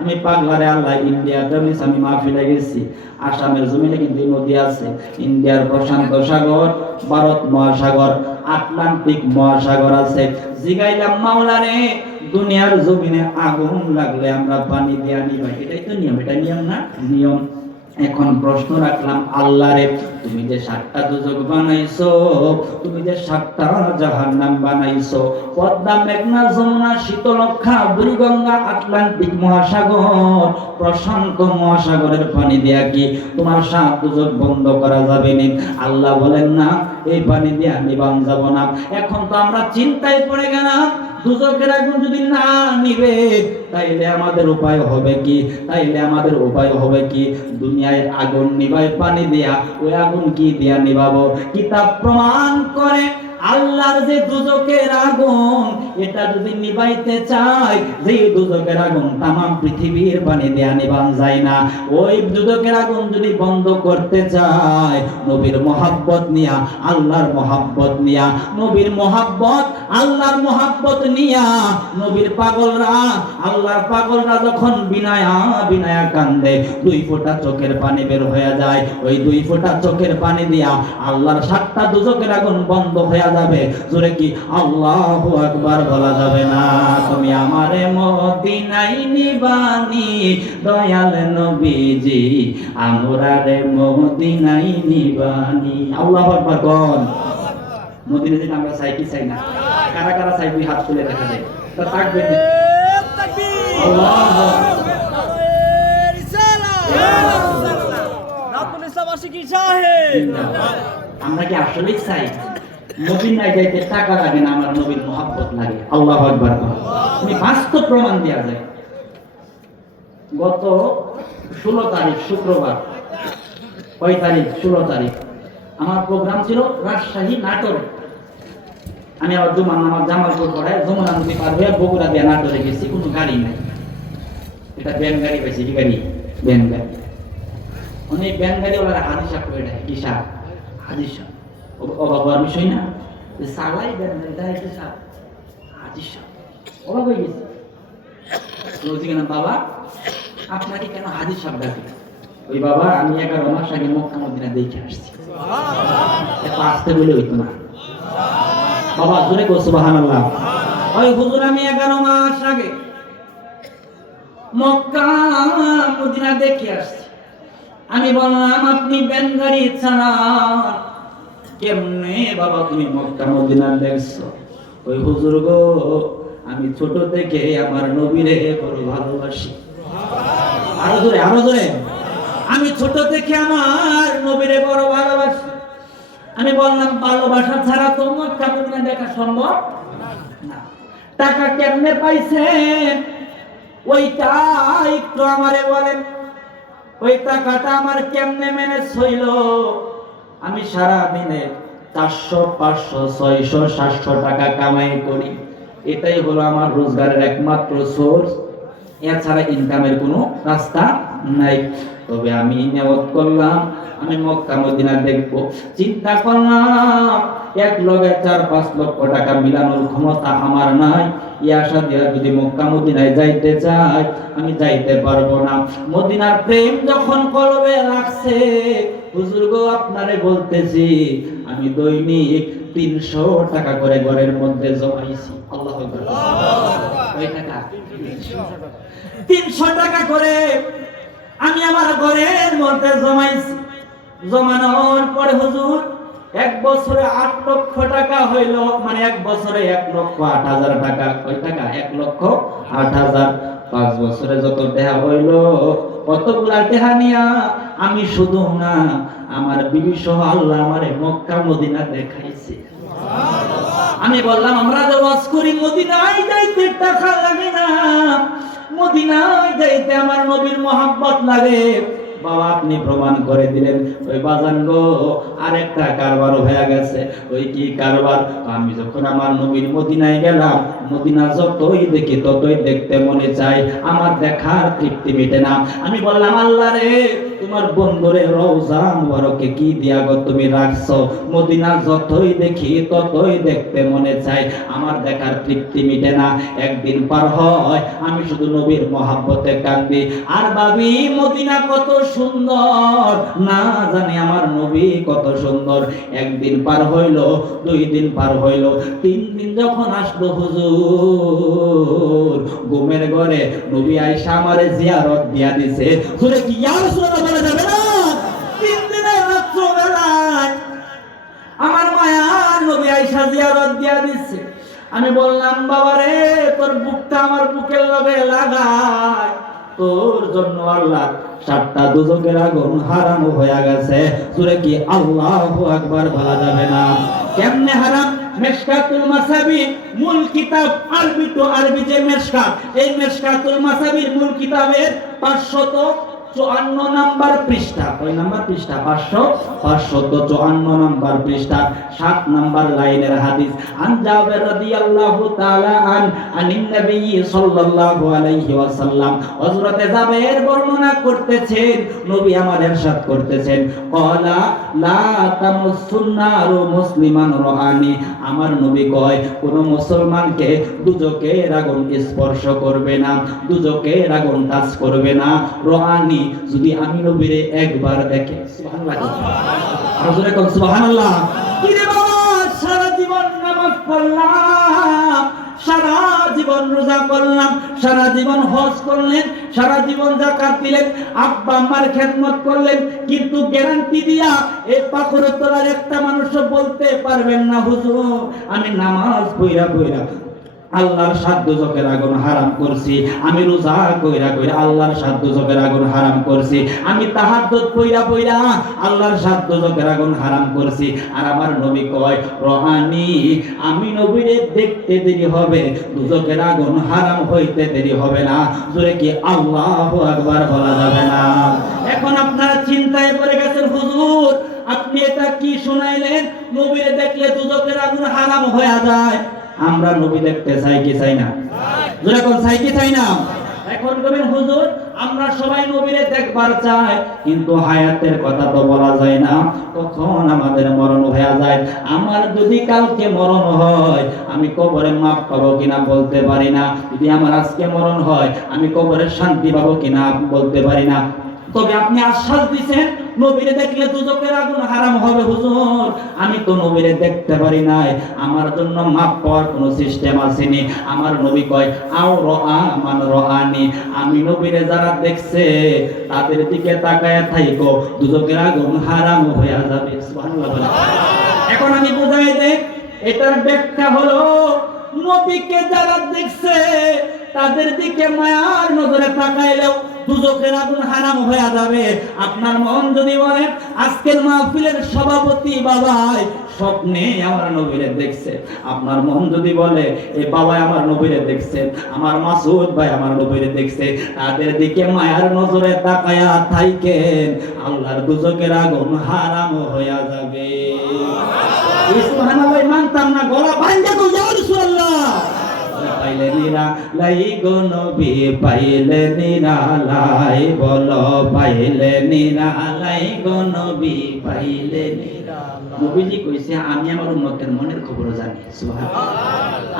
আমি পাগলারে আল্লাহ ইন্ডিয়াতে আমি মাহফিলে গেছি, আসামের জমিনে কিন্তু নদী আছে। ইন্ডিয়ার প্রশান্ত সাগর, ভারত মহাসাগর, আটলান্টিক মহাসাগর আছে। জিগাইলাম মাওলারে দুনিয়ার জমিনে আগুন লাগলে আমরা পানি দিয়ে নিবাই, এটাই তো নিয়ম, এটা নিয়ম না? নিয়ম। এখন প্রশ্ন রাখলাম আল্লাহরে, তুমি যে 7টা দুজক বানাইছো, তুমি যে 7টা জাহান্নাম বানাইছো, পদ্মা, মেঘনা, যমুনা, শীতলক্ষা, বুড়িগঙ্গা, আটলান্টিক মহাসাগর, প্রশান্ত মহাসাগরের পানি দিয়া কি তোমার 7 দুজক বন্ধ করা যাবে নি? আল্লাহ বলেন না, এই পানি দিয়ে নিবান যাব না। এখন তো আমরা চিন্তায় পড়ে গেলাম, দুজকের আগুন যদি না নিবে তাইলে আমাদের উপায় হবে কি? তাইলে আমাদের উপায় হবে কি? দুনিয়ায় আগুন নিবাই পানি দিয়া, ওই আগুন কি দিয়া নিবাবো? কিতাব প্রমাণ করে আল্লাহর যে দুজকের আগুন, এটা যদি নিভাইতে চাই, যে দুজকের আগুন তামাম পৃথিবীর পানি দেয়া নিভান যায় না, ওই দুজকের আগুন যদি বন্ধ করতে চায়, নবীর মহাব্বত নিয়া, আল্লাহর মহাব্বত নিয়া, নবীর মহাব্বত আল্লাহর মহাব্বত নিয়া, নবীর পাগলরা আল্লাহর পাগলরা যখন বিনায়া বিনায়া কান্দে, 2 ফোঁটা চোখের পানি বের হয়ে যায়, ওই 2 ফোঁটা চোখের পানি দিয়া আল্লাহর 7টা দুজকের আগুন বন্ধ হয়ে যাবে। জোরে কি আল্লাহু আকবার বলা যাবে না? তুমি আমারে মদিনায় নিবানি দয়াল নবীজি, আমরারে মদিনায় নিবানি। আল্লাহু আকবার কোন? মদিনা যেটা আমরা চাই কি চাই না? কারা কারা চাই? 2 হাত তুলে দেখা যায়। তা তাকবীর তাকবীর, আল্লাহু আকবার, রিসালাত, রাব্বুল ইসলাম আশিকি সাহেব। আমরা কি আসলেই চাই? মদিনায় যাইতে টাকা লাগে না, আমার নবীর মহব্বত লাগে। আল্লাহু আকবার। তুমি বাস্তব প্রমাণ দেয়া যায়। গত 16 তারিখ শুক্রবার, কয় তারিখ? 16 তারিখ আমার প্রোগ্রাম ছিল রাজশাহী নাটোরে। আমি আবার জুমার নামাজ জামালপুর পড়ায় যমুনা নদী পার হয়ে বগুড়া দিয়ে নাটোরে গেছি, কোনো গাড়ি নাই। এটা ব্যান গাড়ি পাইছি। কি গাড়ি? ব্যান গাড়ি। অনেক ব্যান গাড়ি ওরা হাজির সাহেব করে দেয়। কি সাহেব? হাজির সাহেব। অবাক হওয়ার বিষয় না, যে সালাই ব্যান গাড়ি দেয় কি সাহেব? হাজির সাহেব। অবাক হয়ে গেছি। রোজিগানা বাবা আপনাকে কেন হাজির সাহেব ডাকে? ওই বাবা আমি 11 মাস আগে মক্কা মদিনা দেখে আসছি। এত আসতে বলে হইতো না বাবা, জোরে কো সুবহানাল্লাহ। ওই হুজুর আমি 11 মাস আগে মক্কা মদিনা দেখে আসছি। আমি বললাম আপনি ব্যান গাড়ি চালান কেমনে বাবা, তুমি মক্কা মদিনা দেখছো? ওই হুজুর গো, আমি ছোট থেকে আমার নবীরে বড় ভালোবাসি। আরো জোরে, আরো জোরে। আমি ছোট থেকে আমার নবীরে বড় ভালোবাসি। আমি বললাম ভালোবাসা ছাড়া তো মক্কা মদিনা দেখা সম্ভব না। টাকা কেমনে পাইছেন ওইটা একটু আমারে বলেন। ওই টাকাটা আমার কেমনে ম্যানেজ হইল? আমি সারা দিনে 400, 500, 600, 700 টাকা কামাই করি। এটাই হলো আমার রোজগারের একমাত্র সোর্স। এছাড়া ইনকামের কোনো রাস্তা নাই। তবে আমি নিয়ত করলাম আমি মক্কা মদিনা দেখব। চিন্তা করলাম 1,04,5 লক্ষ টাকা মিলানোর ক্ষমতা আমার নাই। এই আশা দিয়া যদি মক্কা মদিনায় যাইতে চাই, আমি যাইতে পারবো না। মদিনার প্রেম যখন কলবে লাগছে, হুজুর গো আপনারে বলতেছি, আমি দৈনিক 300 টাকা করে ঘরের মধ্যে জমাইছি। আল্লাহু আকবার। ওই টাকা 300 টাকা করে আমি আমার ঘরের মধ্যে জমাইছি। জমানোর পরে হুজুর 1 বছরে 8 লক্ষ টাকা হইল, মানে 1 বছরে 1,08,000 টাকা। কয় টাকা? 1,08,000। 5 বছরে যত টাকা হইল, কতগুলা টাকা নিয়া আমি শুধু না, আমার বিবি সহ আল্লাহ আমারে মক্কা মদিনা দেখাইছে। আমি বললাম আমরা যে ওয়াজ করি মদিনায় যাইতে টাকা লাগে না, মদিনায় যাইতে আমার নবীর মহব্বত লাগে। বাবা আপনি প্রমাণ করে দিলেন। ওই বাজান গো, আরেকটা কারবার হয়ে গেছে। ওই কি কারবার? আমি যখন আমার নবীর মদিনায় গেলাম, মদিনা যতই দেখি ততই দেখতে মনে চাই, আমার দেখার তৃপ্তি মেটে না। আমি বললাম আল্লাহ রে, তোমার বন্ধুরে রওজা মুবারকে কি দিয়া গো তুমি রাখছো? মদিনা যতই দেখি ততই দেখতে মনে চাই, আমার দেখার তৃপ্তি মিটে না। একদিন পার হয় আমি শুধু নবীর মহব্বতে কান্দি আর ভাবি মদিনা কত সুন্দর, না জানি আমার নবী কত সুন্দর। একদিন পার হইল, 2 দিন পার হইল, 3 দিন যখন আসলো হুজুর ঘুমের ঘরে নবী আয়েশা আমারে জিয়ারত দিয়া দিছে। সুরে কি ইয়া রাসূলুল্লাহ বলা যাবে না? 3 দিনের রাত্র বেলায় আমার মায়া নবী আয়েশা জিয়ারত দিয়া দিছে। আমি বললাম বাবা রে, তোর বুকটা আমার বুকের লগে লাগায়, তোর জন্য আল্লাহ 7টা দুজকের আগুন হারাম হয়ে গেছে। সুরে কি আল্লাহু আকবার বলা যাবে না? কেমনে হারাম? মিশকাতুল মাসাবি মূল কিতাব, আরবি টু আরবি যে মিশকাত, এই মিশকাতুল মাসাবির মূল কিতাবের 554 নাম্বার পৃষ্ঠা। কয় নাম্বার পৃষ্ঠা? 554 নাম্বার পৃষ্ঠা 7 নাম্বার লাইনের হাদিস। আন জাবের রাদিয়াল্লাহু তাআলা আনিন নবী সাল্লাল্লাহু আলাইহি ওয়াসাল্লাম, হযরত জাবের বর্ণনা করতেছেন, নবী আমার ইরশাদ করতেছেন, ক্বালা লা তামুসুন্নারু মুসলিমান রাআনি, আমার নবী কয় কোন মুসলমানকে দুজকের আগুন স্পর্শ করবে না, দুজকের আগুন টাচ করবে না, রাআনি, যদি আমি নবীরে একবার দেখে। সুবহানাল্লাহ, আল্লাহু সুবহানাল্লাহ। কি রে বাবা, সারা জীবন নামাজ পড়লাম, সারা জীবন রোজা করলাম, সারা জীবন হজ করলেন, সারা জীবন যাকাত দিলেন, আব্বা আম্মার খেদমত করলেন, কিন্তু গ্যারান্টি দিয়া এই পাথরের তলার একটা মানুষও বলতে পারবেন না হুজুর আমি নামাজ পড়া পড়া আল্লাহর 7 দোজখের আগুন হারাম করছি, আমি রোজা কইরা কইরা আল্লাহর 7 দোজখের আগুন হারাম করছি, আমি তাহাজ্জুদ কইরা কইরা আল্লাহর 7 দোজখের আগুন হারাম করছি। আর আমার নবী কয় রহানি, আমি নবীরে দেখতে দেরি হবে, দোজখের আগুন হারাম হইতে দেরি হবে না। জোরে কি আল্লাহু আকবার বলা যাবে না? এখন আপনারা চিন্তায় পড়ে গেছেন, হুজুর আপনি এটা কি শুনাইলেন, নবীরে দেখলে দোজখের আগুন হারাম হয়ে যায়। আমরা নবী দেখতে চাই কি চাই না? যেরকম চাই কি চাই না? এখন বলেন হুজুর আমরা সবাই নবীরে দেখবার চাই, কিন্তু হায়াতের কথা তো বলা যায় না, কখন আমাদের মরণ হয়ে যায়। আমার যদি কালকে মরণ হয় আমি কবরে মাপ পাবো কিনা বলতে পারি না, যদি আমার আজকে মরণ হয় আমি কবরে শান্তি পাবো কিনা বলতে পারি না। তবে আপনি আশ্বাস দিয়েছেন নবীরে দেখলে দুজকের আগুন হারাম হবে। হুজুর আমি তো নবীরে দেখতে পারি নাই, আমার জন্য মাপ পাওয়ার কোনো সিস্টেম আসেনি। আমার নবী কয় আও রাআ মান রাআনি, আমি নবীরে যারা দেখছে তাদের দিকে তাকায় থাইকো, দুজকের আগুন হারাম হয়ে যাবে। সুবহানাল্লাহ। এখন আমি বুঝাই দেই, এটার ব্যাখ্যা হলো নবীকে যারা দেখছে তাদের দিকে মায়ার নজরে তাকাইলেও দুজকের আগুন হারাম হয়ে যাবে। আপনার মন যদি বলে আজকের মাহফিলের সভাপতি বাবাই স্বপ্নে আমার নবীরে দেখছে, আপনার মন যদি বলে এই বাবাই আমার নবীরে দেখছে, আমার মাসুদ ভাই আমার নবীরে দেখছে, তাদের দিকে মায়ার নজরে তাকায়া থাইকেন, আল্লাহর দুজকের আগুন হারাম হয়ে যাবে। সুবহানাল্লাহ মানতাম না, গলা ভাঙে তো ইয়া রাসূলুল্লাহ। পাইলে নিরা লাই গো নবী, পাইলে নিরা লাই, বলো পাইলে নিরা লাই গো নবী, পাইলে নিরা লাই। নবীজি কইছে আমি আমার উম্মতের মনের খবর জানি। সুবহানাল্লাহ।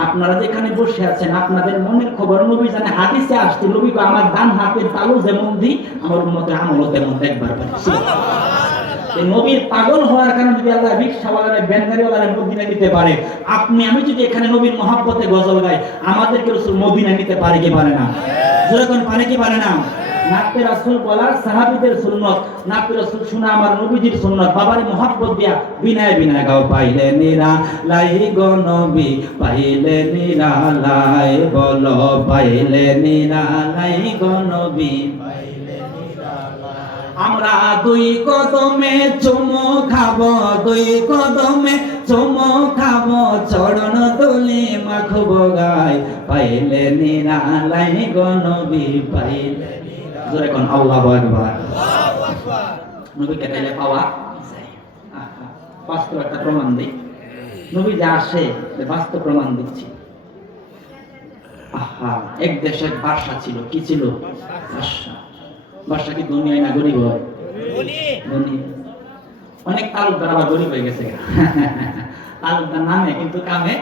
আপনারা যেখানে বসে আছেন আপনাদের মনের খবর নবী জানে। হাদিসে আসছে নবী কো আমার ডান হাতের তালু যেমন দি আমার উম্মতের আমলও তেমন দেখবার পারে। সুবহানাল্লাহ। এই নবীর পাগল হওয়ার কারণে যদি আল্লাহ রিকশাওয়ালারে বেনগাড়িওয়ালারে মদিনা নিতে পারে, আপনি আমি যদি এখানে নবীর মহব্বতে গজল গাই, আমাদেরকে রাসূল মদিনা নিতে পারে কি পারে না? জোরে কোন পারে কি পারে না? নাতে রাসূল বলা সাহাবীদের সুন্নাত, নাতে রাসূল শোনা আমার নবীজির সুন্নাত। বাবারে মহব্বত দিয়া বিনায় বিনায় গাও, পাইলে নিরা লাই গো নবী, পাইলে নিরা লাই, বলো পাইলে নিরা লাই গো নবী। আমরা দুই কদমে চুমো খাবো, দুই কদমে চুমো খাবো, চরণ তুলি মাখবো গায়, পাইলে নিরা লাই গো নবী, পাইলে নিরা। জোরে কোন আল্লাহু আকবার। আল্লাহু আকবার। নবীকে পেলে পাওয়া যায়। বাস্তব একটা প্রমাণ দেই, নবী যে আসে বাস্তব প্রমাণ দিচ্ছি। এক দেশে এক বাদশা ছিল। কি ছিল? বাদশা। বাদশা কি দুনিয়ায় না গরিব হয়? ধনী। অনেক তালুকদার আবার গরিব হয়ে গেছে। তালুকদার নামে কিন্তু কামে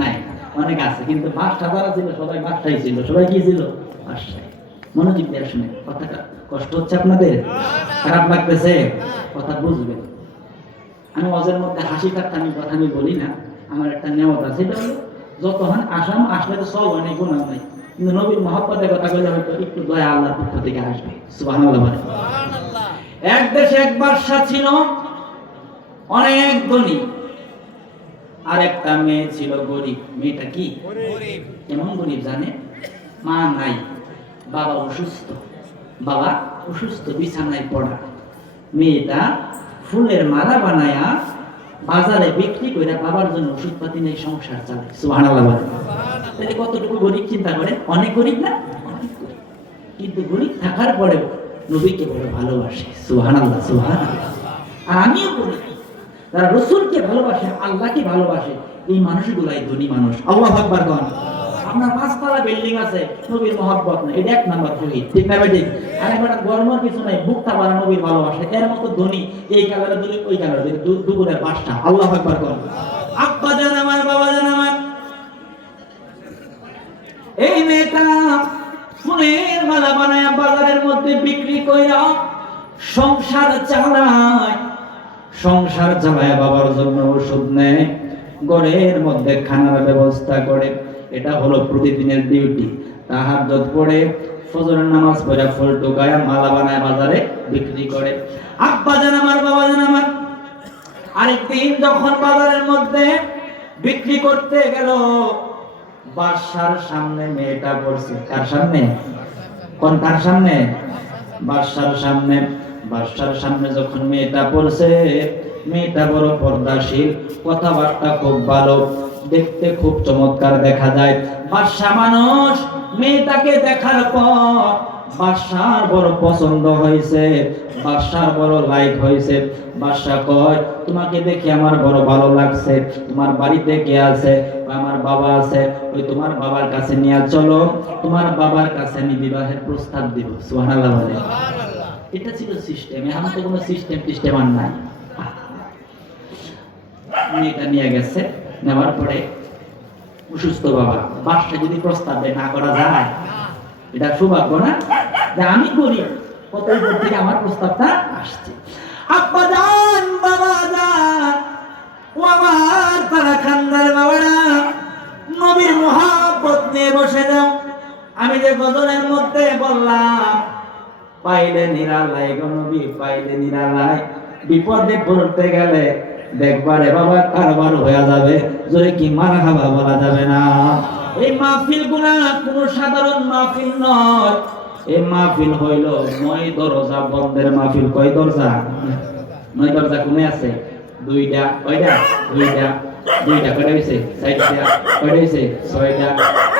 নাই। অনেক আছে কিন্তু বাদশা যারা ছিল সবাই বাদশাই ছিল। সবাই কি ছিল? বাদশাই। মনোযোগ দিয়ে শুনে কথাটা। কষ্ট হচ্ছে আপনাদের? খারাপ লাগতেছে? কথা বুঝবেন। আমি ওয়াজের মধ্যে হাসি ঠাট্টা আমি কথা আমি বলি না, আমার একটা নিয়ত আছে, সেটা হলো যতক্ষণ আসাম আসলে তো সব অনেক গুণ নাই, কিন্তু নবীর মহব্বতের কথা বলে হয়তো একটু দয়া আল্লাহর পক্ষ থেকে আসবে। সুবহানাল্লাহ। সুবহানাল্লাহ। এক দেশে এক বাদশা ছিল, অনেক ধনী, আর একটা মেয়ে ছিল গরিব। মেয়েটা কি? গরিব। কেমন গরিব জানে? মা নাই, বাবা অসুস্থ, বাবা অসুস্থ, বিছানায় পড়া। মেয়েটা ফুলের মালা বানায়া বাজারে বিক্রি করে বাবার জন্য ওষুধপাতি নেই, সংসার চালায়। সুবহানাল্লাহ। তাহলে কতটুকু গরিব চিন্তা করেন? অনেক গরিব না? অনেক গরিব। কিন্তু গরিব থাকার পরেও নবীকে বড় ভালোবাসে। সুবহানাল্লাহ, সুবহানাল্লাহ। আর আমিও বলি, যারা রাসূলকে ভালোবাসে, আল্লাহকে ভালোবাসে, এই মানুষগুলাই ধনী মানুষ। আল্লাহু আকবার কোন। আপনার পাঁচতলা বিল্ডিং আছে, নবীর মহব্বত নাই, এটা এক নাম্বার শহীদ, ঠিক না ভাই? আর একটা গরমের কিছু নাই, বুকটা ভরা নবীর ভালোবাসে, এর মতো ধনী এই কালারে দুই ওই কালারে দুগুণের পাঁচটা। আল্লাহু আকবার কোন। আব্বা জান আমার, বাবা জান আমার, এই মেয়েটা ফুলের মালা বানায় বাজারের মধ্যে বিক্রি কইরা সংসার চালায়। সংসার চালায়, বাবার জন্য ওষুধ নেয়, ঘরের মধ্যে খানার ব্যবস্থা করে। এটা হলো প্রতিদিনের ডিউটি। তাহাজ্জুদ পড়ে, ফজরের নামাজ পড়ে, ফুল টুকায়, মালা বানায়, বাজারে বিক্রি করে। আব্বা জান আমার, বাবা জান আমার, আরেকদিন যখন বাজারের মধ্যে বিক্রি করতে গেল, বাদশার সামনে মেয়েটা পড়ছে। কার সামনে? কোন কার সামনে? বাদশার সামনে। বাদশার সামনে যখন মেয়েটা পড়ছে, মেয়েটা বড় পর্দাশীল, কথাবার্তা খুব ভালো, দেখতে খুব চমৎকার দেখা যায়। বাদশা মানুষ, মেয়েটাকে দেখার পর বাদশার বড় পছন্দ হয়েছে, বাদশার বড় লাইক হয়েছে। বাদশা কয়, তোমাকে দেখে আমার বড় ভালো লাগছে, তোমার বাড়িতে কে আছে? আমার বাবা আছে। ওই তোমার বাবার কাছে নিয়ে চলো, তোমার বাবার কাছে আমি বিবাহের প্রস্তাব দিব। সুবহানাল্লাহ বলে। এটা ছিল সিস্টেম। এখন তো কোনো সিস্টেম আর নাই। মেয়েটা নিয়ে গেছে, নেওয়ার পরে অসুস্থ বাবা, বাদশা যদি প্রস্তাব দেয়, না করা যায়? এটা সৌভাগ্য না যে আমি করি, কত উপর থেকে আমার প্রস্তাবটা আসছে। আব্বা জান, বাবা জান, ও আমার তারা খানদার বাবারা, নবীর মহব্বত নিয়ে বসে যাও। আমি যে গজলের মধ্যে বললাম, পাইলে নিরালায় গো নবী, পাইলে নিরালায়, বিপদে পড়তে গেলে দেখবারে বাবা কারবার হয়ে যাবে, জোরে কি মারহাবা বলা যাবে না। এই মাহফিল গুলা কোনো সাধারণ মাহফিল নয়। এই মাহফিল হইল ৯ দরজা বন্ধের মাহফিল। কয় দরজা? ৯ দরজা কমে আছে? দুইটা। কয়টা? দুইটা। দুইটা কয়টা হইছে? ৪টা। কয়টা হইছে? ৬টা।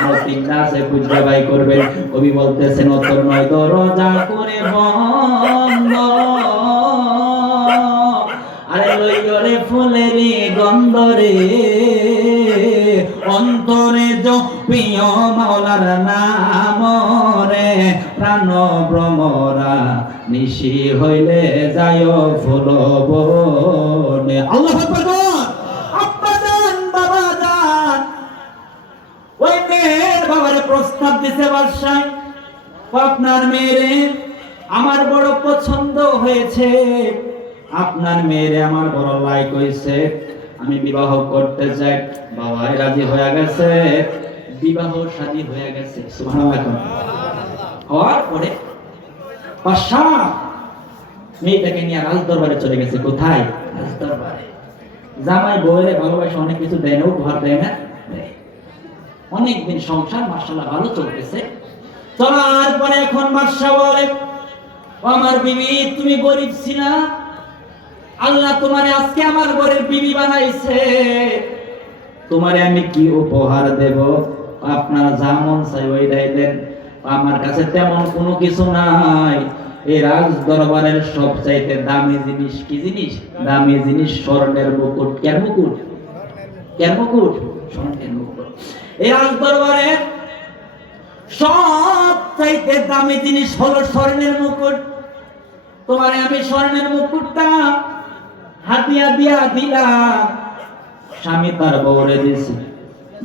আর ৩টা আছে, বুঝতে ভাই করবেন। কবি বলতেছেন, নতুন ৯ দরজা করে বন্ধ, আরে লইরে ফুলেরই গন্ধ রে, অন্তরে জপিও মাওলার নাম রে, প্রাণ ভ্রমরা নিশি হইলে যায় ফুল বনে। আল্লাহু আকবার। আব্বা জান, বাবা জান, ওই মেয়ের বাবারে প্রস্তাব দিছে বাদশাহ, আপনার মেয়েরে আমার বড় পছন্দ হয়েছে, আপনার মেয়েরে আমার বড় লাইক হয়েছে, আমি বিবাহ করতে চাই। বাবাই রাজি হয়ে গেছে, বিবাহ শাদী হয়ে গেছে। সুবহানাল্লাহ। হওয়ার পরে বাদশা মেয়েটাকে নিয়ে রাজদরবারে চলে গেছে। কোথায়? রাজদরবারে। জামাই বউয়ের ভালোবাসা অনেক কিছু দেয় না, উপহার দেয় না? অনেকদিন সংসার মাশাআল্লাহ ভালো চলতেছে। চলার পরে এখন বাদশা বলে, আমার বিবি, তুমি গরিব ছিলা, আল্লাহ তোমারে আজকে আমার ঘরের বিবি বানাইছে, তোমারে আমি কি উপহার দেব? আপনার যা মন চাই ওইটাই দেন, আমার কাছে তেমন কোনো কিছু নাই। এই রাজ দরবারের সবচাইতে দামি জিনিস কি জিনিস? দামি জিনিস স্বর্ণের মুকুট। কেন মুকুট? কেন মুকুট? স্বর্ণের মুকুট। এই রাজ দরবারের সবচাইতে দামি জিনিস হলো স্বর্ণের মুকুট। তোমারে আমি স্বর্ণের মুকুটটা হাতিয়া দিয়া দিলাম। স্বামী তার বউরে দিয়েছে।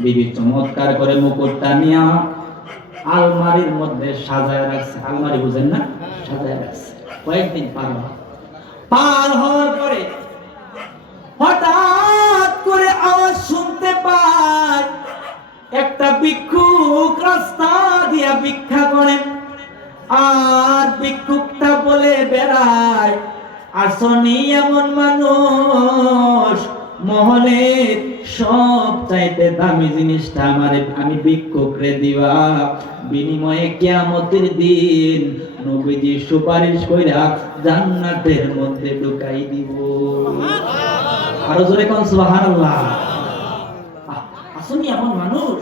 বিবি চমৎকার করে মুকুটটা নিয়া আলমারির মধ্যে সাজায় রাখছে। আলমারি বুঝেন না? সাজায় রাখছে। কয়েকদিন পার হওয়ার পরে হঠাৎ করে আওয়াজ শুনতে পায়, একটা ভিক্ষুক রাস্তা দিয়া ভিক্ষা করে। আর ভিক্ষুকটা বলে বেড়ায়, আসনি এমন মানুষ, মহলের সব চাইতে দামি জিনিসটা আমারে আমি ভিক্ষুকরে দিবা, বিনিময়ে কিয়ামতের দিন নবীজি সুপারিশ কইরা জান্নাতের মধ্যে ঢুকাই দিব। আরো জোরে কোন সুবহানাল্লাহ। আসনি এমন মানুষ,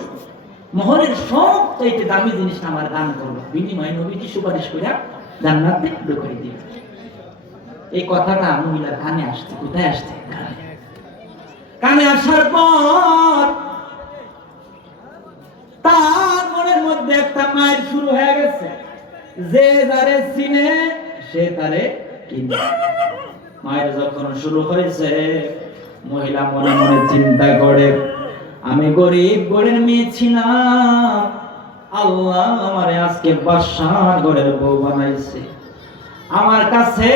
মহলের সব চাইতে দামি জিনিসটা আমার দান করবা, বিনিময়ে নবীজি সুপারিশ কইরা জান্নাতে ঢুকাই দিবে। এই কথাটা মহিলার কানে আসছে। কোথায় আসছে? কানে আসার পর তার মনের মধ্যে একটা মায়ের শুরু হয়ে গেছে, যে যারে চিনে সে তারে কিনে। মায়ের যখন শুরু হয়েছে, মহিলা মনে মনে চিন্তা করে, আমি গরিব ঘরের মেয়ে ছিলাম, আল্লাহ আমারে আজকে বাদশার ঘরের বউ বানাইছে। আমার কাছে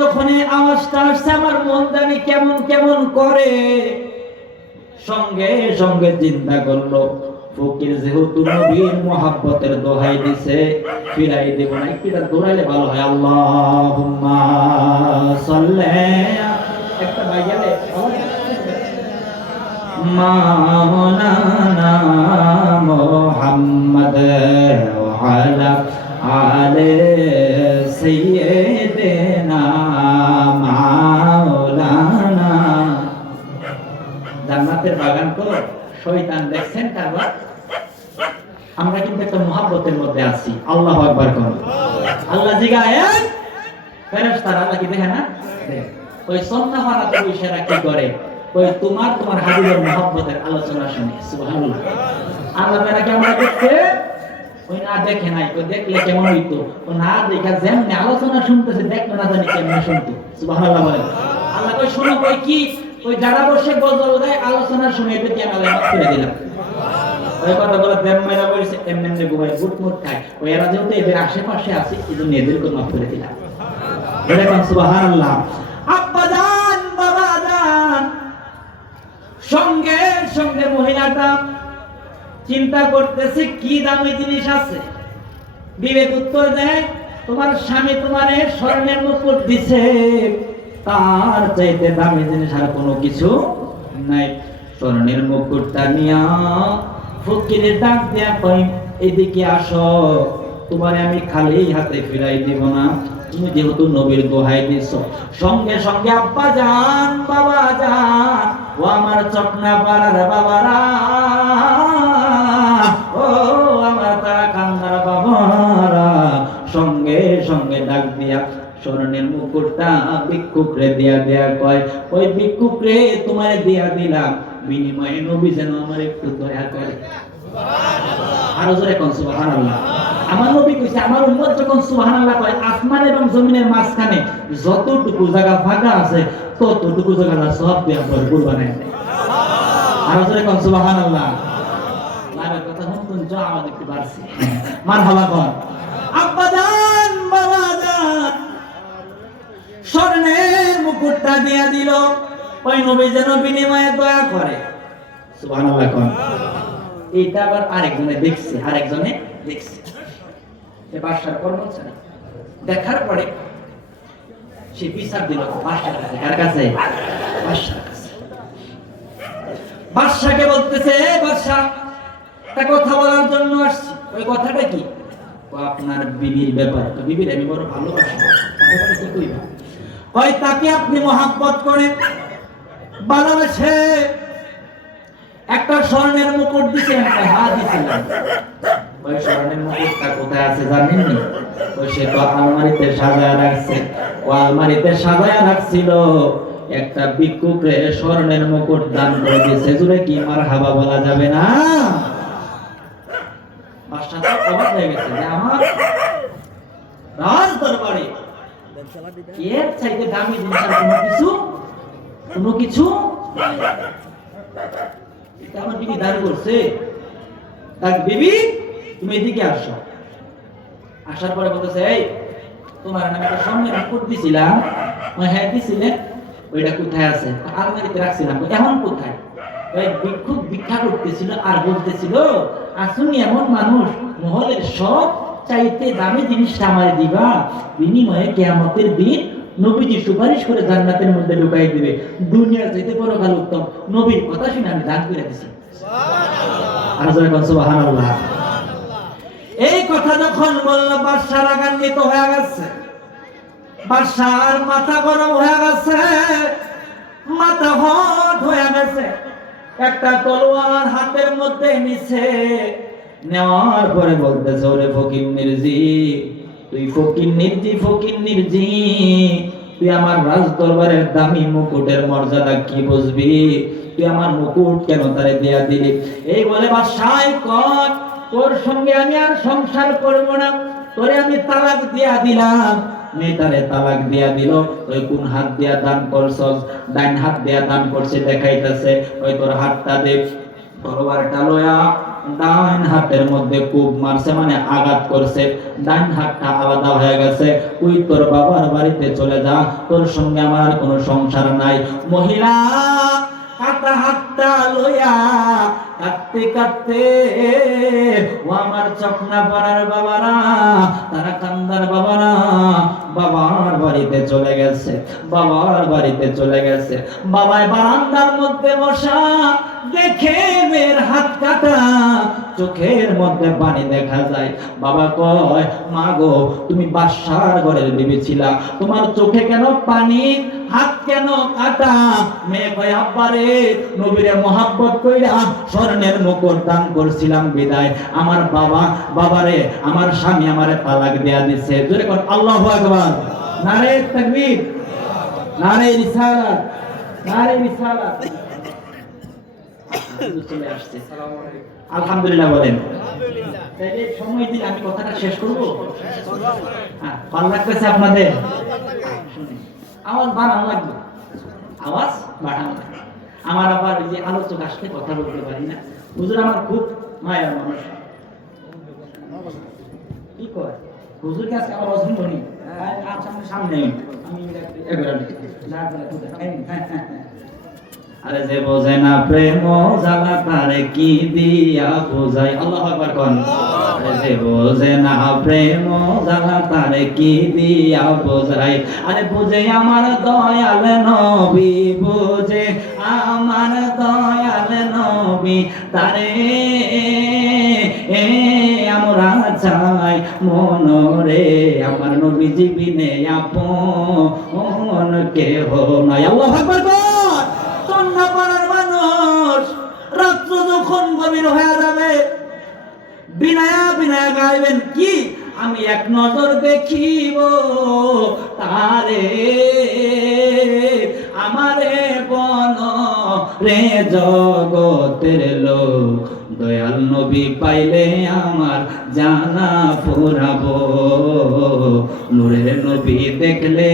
যখন আওয়াজটা আসছে, আমার মন জানি কেমন কেমন করে। সঙ্গে সঙ্গে চিন্তা করলো, ফকির যেহেতু নবীর মুহাব্বতের দোহাই দিছে, ফিরাই দেব না, একটু দৌড়াইলে ভালো হয়। আল্লাহুম্মা সাল্লি, একটা বাইগালে মাওলানা মুহাম্মদ ওয়া আলা আলে সাইয়্যিদিনা মাওলানা। জান্নাতের বাগান তো শয়তান দেখছেন কারবার। আমরা কিন্তু একটা মুহাব্বতের মধ্যে আছি। আল্লাহু আকবার করুন। আল্লাহ জিগায়, ফেরেশতারা আল্লাহ কি দেখে না? ওই সন্নাহারাতে বসেরা কি করে? ওই তোমার হাবিবের মুহাব্বতের আলোচনা শুনে। সুবহানাল্লাহ। আল্লাহ তাআলা কি আমরা দেখতে? ওই না দেখে নাই, ওই দেখলে কেমন হইতো? ও না দেখা যেমনি আলোচনা শুনতেছে, দেখলো না জানি কেমন শুনতো। সুবহানাল্লাহ বলে। আল্লাহ কই শোনো, কই কি? ওই যারা বসে গজল গায় আলোচনা শুনে এটা কি আমি মাফ করে দিলাম। ওই কথা বলে প্রেম মেরা বলছে, এমনি গোবাই গুটমুট খায়। ওই এরা যেহেতু এদের আশেপাশে আছে, এজন্য এদেরকে মাফ করে দিলাম। বলেন সুবহানাল্লাহ। আব্বা জান, বাবা জান, সঙ্গে সঙ্গে মহিলাটা চিন্তা করতেছে কি দামি জিনিস আছে। বিবেক উত্তর দেয়, তোমার স্বামী তোমারে স্বর্ণের মুকুট দিছে, তার চাইতে দামি জিনিস আর কোনো কিছু নাই। স্বর্ণের মুকুটটা নিয়া ফকিরের ডাক দেয়া কই, এদিকে আসো, তোমারে আমি খালি হাতে ফিরাই দিব না, তুমি যেহেতু নবীর দোহাই দিছো। সঙ্গে সঙ্গে আব্বা জান, বাবা জান, ও আমার চটনা পাড়ার বাবারা, ও আমার তারা কান্দার বাবারা, সঙ্গে সঙ্গে ডাক দিয়া স্বর্ণের মুকুটটা ভিক্ষুকরে দিয়া দেয়া কয়, ওই ভিক্ষুকরে তোমারে দিয়া দিলাম, বিনিময়ে নবী যেন আমার একটু দয়া করে। আরো জোরে কোন সুবহানাল্লাহ। আমার নবী কইছে, আমার উম্মত যখন সুবহানাল্লাহ কয়, আসমান এবং জমিনের মাঝখানে যতটুকু জায়গা ফাঁকা আছে, ততটুকু জায়গা সব দেয়া ভরপুর বানায় দেয়। আরো জোরে কোন সুবহানাল্লাহ। লাভের কথা শুনতুন যা আমাদের একটু বাড়ছে। মারহাবা কোন। আব্বা জান, বাবা জান, স্বর্ণের মুকুটটা দিয়া দিল, ওই নবী যেন বিনিময়ে দয়া করে। সুবহানাল্লাহ কোন। এটা আবার আরেকজনে দেখছে, এ বাদশার কর্মচারী দেখার পরে সে বিচার দিল বাদশার কাছে। কার কাছে? বাদশার কাছে। বাদশাকে বলতেছে, বাদশা একটা কথা বলার জন্য আসছি। ওই কথাটা কি? আপনার বিবির ব্যাপার। তো বিবির আমি বড় ভালোবাসি, তাকে আপনি মহাব্বত করে ভালোবাসে, একটা স্বর্ণের মুকুট দিছেন, হ্যাঁ দিছিলাম। ওই স্বর্ণের মুকুটটা কোথায় আছে জানেন? ওই সে তো আলমারিতে সাজায় রাখছে। ও আলমারিতে সাজায় রাখছিল, একটা ভিক্ষুকরে স্বর্ণের মুকুট দান করে দিয়েছে। জুড়ে কি মারহাবা বলা যাবে না? বাদশা তো অবাক হয়ে গেছে যে আমার রাজ দরবারে এর চাইতে দামি জিনিস আর কোনো কিছু এটা আমার বিবি দান করছে। তাক বিবি, তুমি এদিকে আসো। আসার পরে বলতেছে, এই তোমার আমি একটা স্বর্ণের মুকুট দিছিলাম। হ্যাঁ দিছিলে, ওইটা কোথায় আছে? আলমারিতে রাখছিলাম। এখন কোথায়? ওই ভিক্ষুক ভিক্ষা করতেছিল আর বলতেছিল, আসুনি এমন মানুষ, মহলের সব চাইতে দামি জিনিসটা আমারে দিবা, বিনিময়ে কিয়ামতের দিন নবীজি সুপারিশ করে জান্নাতের মধ্যে ঢুকাই দিবে। দুনিয়ার চাইতে পরকাল উত্তম। নবীর কথা শুনে আমি দান করে দিছি। সুবহানাল্লাহ। এই কথা যখন বলল, বাদশা রাগান্বিত হয়ে গেছে। বাদশার মাথা গরম হয়ে গেছে, মাথা হট হয়ে গেছে। একটা তলোয়ার হাতের মধ্যে নিছে, নেওয়ার পরে বলতেছে, ওরে ফকির মির্জি, তুই ফকির নির্জি, তুই আমার রাজ দরবারের দামি মুকুটের মর্যাদা কি বুঝবি? তুই আমার মুকুট কেন তারে দেয়া দিলি? এই বলে বাদশাহ কর, তোর সঙ্গে আমি আর সংসার করব না, তোরে আমি তালাক দিয়া দিলাম। মেয়েটারে তালাক দিয়া দিল। ওই কোন হাত দিয়া দান করছস? ডাইন হাত দিয়া দান করছে, দেখাইতেছে। ওই তোর হাতটা দেখ, তরবারটা লয়া ডাইন হাতের মধ্যে কূপ মারছে, মানে আঘাত করছে, ডাইন হাতটা আলাদা হয়ে গেছে। ওই তোর বাবার বাড়িতে চলে যা, তোর সঙ্গে আমার কোনো সংসার নাই। মহিলা কাটা হাতটা লইয়া কাটতে কাটতে, ও আমার চকনা পাড়ার বাবারা, তারা কান্দার বাবারা, বাবার বাড়িতে চলে গেছে, বাবার বাড়িতে চলে গেছে। বাবায় বারান্দার মধ্যে বসা, দেখে মেয়ের হাত কাটা, চোখের মধ্যে পানি দেখা যায়। বাবা কয়, মা গো, তুমি বাদশার ঘরের বিবি ছিলা, তোমার চোখে কেন পানি, হাত কেন কাটা? মেয়ে কয়, আব্বারে, নবীরে মহাব্বত কইরা স্বর্ণের মুকুট দান করছিলাম বিদায় আমার বাবারে আমার স্বামী আমারে তালাক দেয়া দিছে। জোরে কোন আল্লাহু আকবার। নারে তাকবীর, নারে রিসালাত, নারে রিসালাত। চলে আসছে। আলহামদুলিল্লাহ বলেন। তাইলে সময় দিলে আমি কথাটা শেষ করব। হ্যাঁ, ভালো লাগতেছে আপনাদের? আওয়াজ বাড়ানো লাগবে, আওয়াজ বাড়ানো লাগবে। আমার আবার যে আলোচক আসলে কথা বলতে পারি না। হুজুর আমার খুব মায়ের মানুষ। কি কয় হুজুর কাছে আমার অধীন বনি, সামনে আমি আরে যে বোঝে না প্রেম জ্বালা তারে কি দিয়া বোঝাই। আল্লাহু আকবার কোন। আরে যে বোঝে না প্রেম জ্বালা তারে কি দিয়া বোঝাই। আরে বুঝে আমার দয়াল নবী, বুঝে আমার দয়াল নবী, তারে আমরা চাই মনরে, আমার নবী জীবিনে আপন কেহ নাই। আল্লাহু আকবার কোন। পাড়ার মানুষ রাত্র যখন গভীর হয়ে যাবে, বিনায়া গাইবেন কি, আমি এক নজর দেখিব তারে, আমারে বন রে জগতের লোক, দয়াল নবী পাইলে আমার জানা ফুরাবো, নূরের নবী দেখলে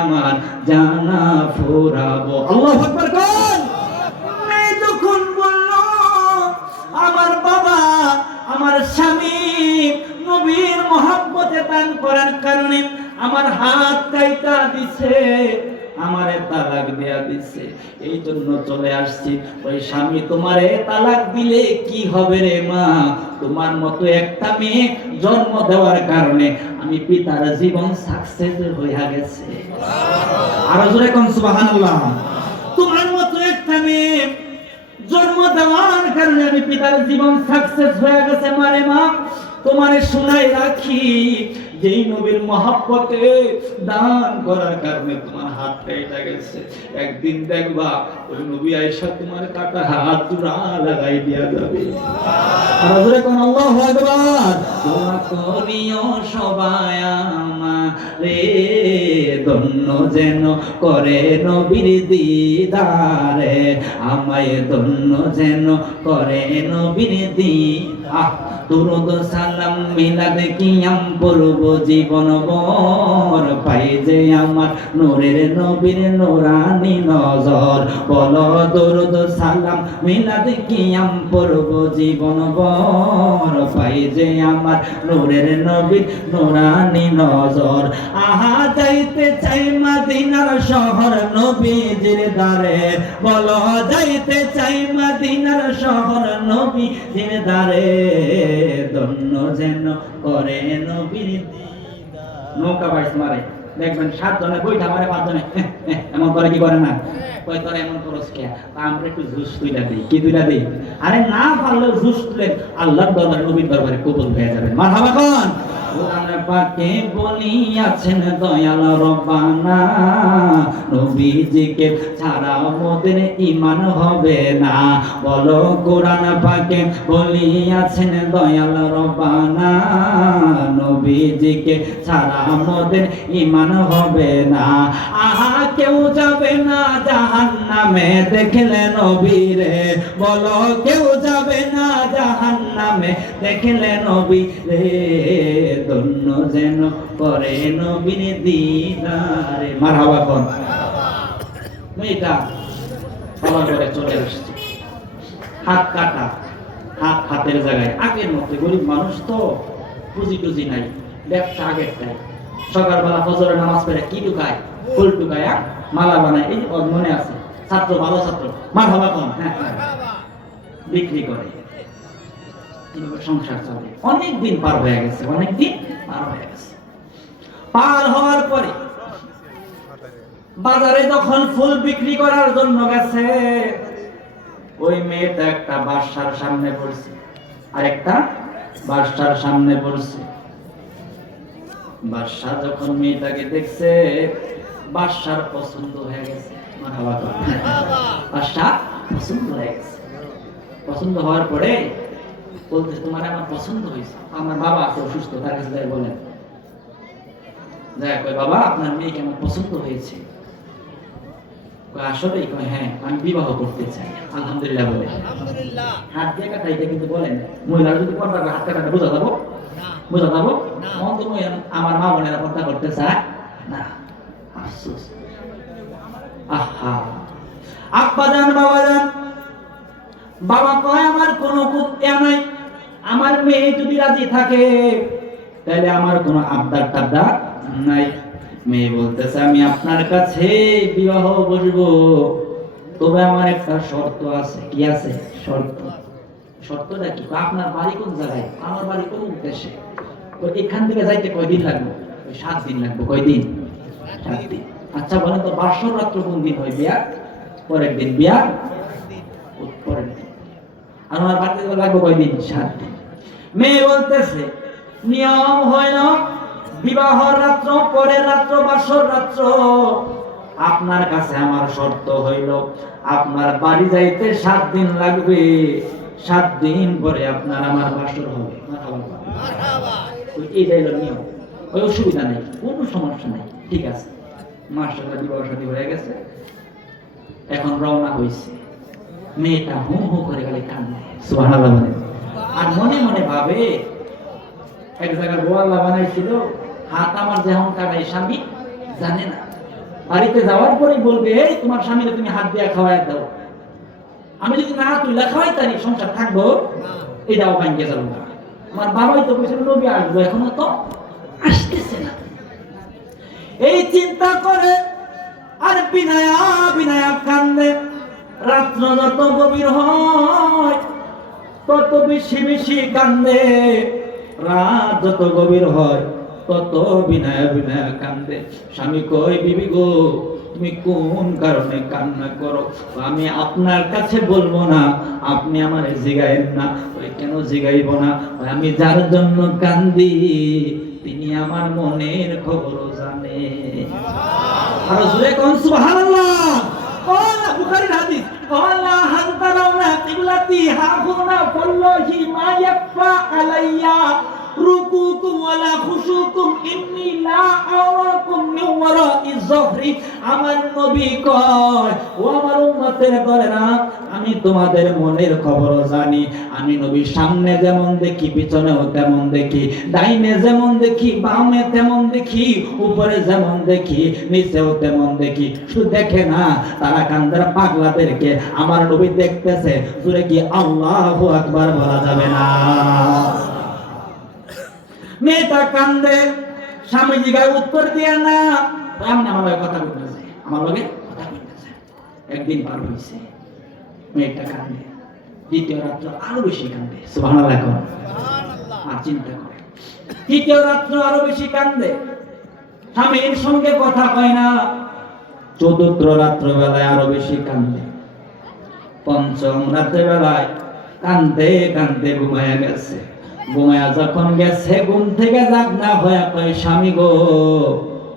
আমার জানা ফুরাবো। আল্লাহু আকবার কোন। যখন বলল আমার বাবা আমার স্বামী নবীর মহব্বতে দান করার কারণে আমার হাত কাইটা দিছে, আমারে তালাক দেয়া দিছে, এই জন্য চলে আসছি। ওই স্বামী তোমারে তালাক দিলে কি হবে রে মা? তোমার মতো একটা মেয়ে জন্ম দেওয়ার কারণে আমি পিতার জীবন সাকসেস হইয়া গেছে। আরো জোরে কোন সুবহানাল্লাহ। তোমার মতো একটা মেয়ে জন্ম দেওয়ার কারণে আমি পিতার জীবন সাকসেস হয়ে গেছে। মারে মা, তোমারে শোনাই রাখি, যেই নবীর মহব্বতে দান করার কারণে তোমার হাত কেটে গেছে, একদিন দেখবা ওই নবী আয়েশা তোমার কাটা হাত জোড়া লাগাই দিয়া যাবে। আর কোন আল্লাহু আকবার। দোয়া করিও সবাই আমারে, ধন্য যেন করে নবীর দিদারে, আমায় ধন্য যেন করে নবীর দিদার। দুরূদ সালাম মিলাদ কিয়াম পড়ব জীবন ভর, পাই যে আমার নূরের নবীর নূরানি নজর। বলো দুরূদ সালাম মিলাদ কিয়াম পড়ব জীবন ভর, পাই যে আমার নূরের নবীর নূরানি নজর। আহা যাইতে চাই মদিনার শহর নবীজির দারে, বলো যাইতে চাই মদিনার শহর নবীজির দারে, ধন্য যেন করে নবীর দিদার। নৌকা বাইস মারে, দেখবেন 7 জনে বইটা মারে, 5 জনে এমন করে, কি করে না? কই তোরা এমন করস কে? আমরা একটু জুস তুইলা দেই। কি তুইলা দেই? আরে না পারলে জুস তুলে আল্লাহর দরবারে নবীর দরবারে কবুল হয়ে যাবেন। মারহাবা কোন। কোরআন পাকে বলিয়াছেন দয়াল রব্বানা, নবীজিকে ছাড়া মোদের ঈমান হবে না। বলো কোরআন পাকে বলিয়াছেন দয়াল রব্বানা, নবীজিকে ছাড়া মোদের ঈমান হবে না। আহা কেউ যাবে না জাহান্নামে দেখলে নবীরে, বলো কেউ যাবে না জাহান্নামে দেখলে নবীরে, ধন্য যেন করে নবীর দিদারে। মারহাবা কোন মেয়েটা বাবা করে চলে আসছে, হাত কাটা, হাত হাতের জায়গায় আগের মতো। গরিব মানুষ তো, পুঁজি টুজি নাই, ব্যবসা আগেরটাই। সকালবেলা ফজরের নামাজ পড়ে কি ঢুকায়, ফুল ঢুকায়, মালা বানায়। এই মনে আছে, ছাত্র, ভালো ছাত্র, মারহাবা কোন। হ্যাঁ, বিক্রি করে, সংসার চলে। অনেক দিন পার হয়ে গেছে, অনেক দিন পার হয়ে গেছে। পার হওয়ার পরে বাজারে যখন ফুল বিক্রি করার জন্য গেছে, ওই মেয়েটা একটা বাসার সামনে পড়ছে, আর একটা বাসার সামনে পড়ছে। বাদশা যখন মেয়েটাকে দেখছে, বাদশার পছন্দ হয়ে গেছে। বাদশা পছন্দ হয়ে গেছে। পছন্দ হওয়ার পরে বলতেছে, তোমার আমার পছন্দ হয়েছে। আমার বাবা আছে অসুস্থ, তার কাছে যাই বলেন, বাবা আপনার মেয়েকে আমার পছন্দ হয়েছে। আসলেই? হ্যাঁ, আমি বিবাহ করতে চাই। আলহামদুলিল্লাহ বলে হাত দিয়ে কাটা, এটা কিন্তু বলেন মহিলারা যদি পর্দা হাত কাটা বোঝা যাবো, বোঝা যাবো। আমার মা বোনেরা পর্দা করতে চায় না। আফসোস। আহা, আব্বা জান, বাবা জান, বাবা কয় আমার কোনো কুত্তা নাই, আমার মেয়ে যদি রাজি থাকে তাহলে আমার কোনো আবদার টাবদার নাই। মেয়ে বলতেছে, আমি আপনার কাছে বিবাহ বসবো, তবে আমার একটা শর্ত আছে। কি আছে শর্ত? শর্তটা কি? আপনার বাড়ি কোন জায়গায়? আমার বাড়ি কোন দেশে? এখান থেকে যাইতে কয়দিন লাগবে? 7 দিন লাগবে। কয়দিন? 7 দিন। আচ্ছা বলেন তো, বাসর রাত্র কোন দিন হয়? বিয়ার পরের দিন। বিয়ার পরের দিন। আর আমার বাড়িতে লাগবে কয়দিন? 7 দিন। মেয়ে বলতেছে, নিয়ম হয় না বিবাহ রাত্র, পরের রাত্র, বাসর রাত্র। আপনার কাছে আমার শর্ত হইল, আপনার বাড়ি যাইতে 7 দিন লাগবে, 7 দিন পরে আপনার আমার বাসর হবে। এইটাই হলো নিয়ম। ওই অসুবিধা নেই, কোনো সমস্যা নেই, ঠিক আছে। মাশাআল্লাহ, বিবাহ শাদী হয়ে গেছে। এখন রওনা হইছে। মেয়েটা হু হু করে গেলে কান্দে, সুবহানাল্লাহ বলে। আর মনে মনে ভাবে, এক জায়গায় গোয়াল্লা বানাইছিল, হাত আমার যেমন কাটাই স্বামী জানে না। বাড়িতে যাওয়ার পরেই বলবে, এই তোমার স্বামীকে তুমি হাত দিয়ে খাওয়াই দাও। আমি যদি না তুইলা খাওয়াই তারি সংসার থাকবো? এটাও ভাঙ্গে যাবো না। আমার বাবাই তো বলছিল নবী আসবো, এখনো তো আসতেছে না। এই চিন্তা করে আর বিনায়া বিনায়া কান্দে। রাত্র যত গভীর হয় তত বেশি বেশি কান্দে, রাত যত গভীর হয় তত বিনায়া বিনায়া কান্দে। স্বামী কই, বিবি গো তুমি কোন কারণে কান্না করো? আমি আপনার কাছে বলবো না, আপনি আমার জিগাইন না। ওই কেন জিগাইব না? আমি যার জন্য কান্দি তিনি আমার মনের খবর জানে। আর জুরে কোন সুবহানাল্লাহ। ওয়া বুখারীর হাদিস, ওয়ালা হানতারাউনা কিবলাতি হাহুনা ফাল্লাহি মা ইয়াফা আলাইয়া রুকুকুম ওয়ালা খুশুকুম ইন্নী লা আরাকুম মিন ওয়ারাই যহরি। আমার নবী কয়, ও আমার উম্মতের দলেরা, আমি তোমাদের মনের খবর জানি। আমি নবী সামনে যেমন দেখি, পিছনেও তেমন দেখি, ডাইনে যেমন দেখি, বামে তেমন দেখি, উপরে যেমন দেখি, নিচেও তেমন দেখি। শুধু দেখে না, তারা কান্দার পাগলাদেরকে আমার নবী দেখতেছে। জোরে কি আল্লাহু আকবার বলা যাবে না? মেয়েটা কান্দে, স্বামী জিগায় উত্তর দিয়ে না। আমি আমার লগে কথা বলতেছে, আমার লগে কথা বলতেছে। একদিন পার হইছে, মেয়েটা কান্দে। দ্বিতীয় রাত্র আরো বেশি কান্দে, সুবহানাল্লাহ। আর চিন্তা করে, তৃতীয় রাত্র আরো বেশি কান্দে, স্বামীর সঙ্গে কথা কয় না। চতুর্থ রাত্র বেলায় আরো বেশি কান্দে। পঞ্চম রাত্রে বেলায় কান্দে কান্দে ঘুমায় গেছে। ঘুমায়া যখন গেছে ঘুম থেকে জাগ না হয়ে কয় স্বামী গো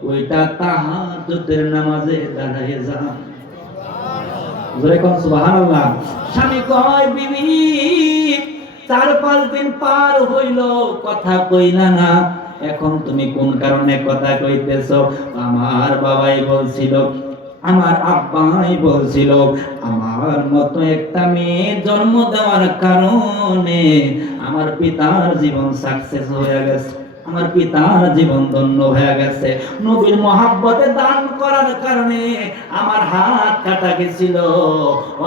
ওইটা তাহাজ্জুদের নামাজে দাঁড়ায় যান। জোরে কোন সুবহানাল্লাহ। স্বামী কয় বিবি 4-5 দিন পার হইল কথা কইলা না, এখন তুমি কোন কারণে কথা কইতেছো? আমার বাবাই বলছিল, আমার আব্বাই বলছিল আমার মতো একটা মেয়ে জন্ম দেওয়ার কারণে আমার পিতার জীবন সাকসেস হয়ে গেছে, আমার পিতার জীবন ধন্য হয়ে গেছে। নবীর মহাব্বতে দান করার কারণে আমার হাত কাটা গেছিল,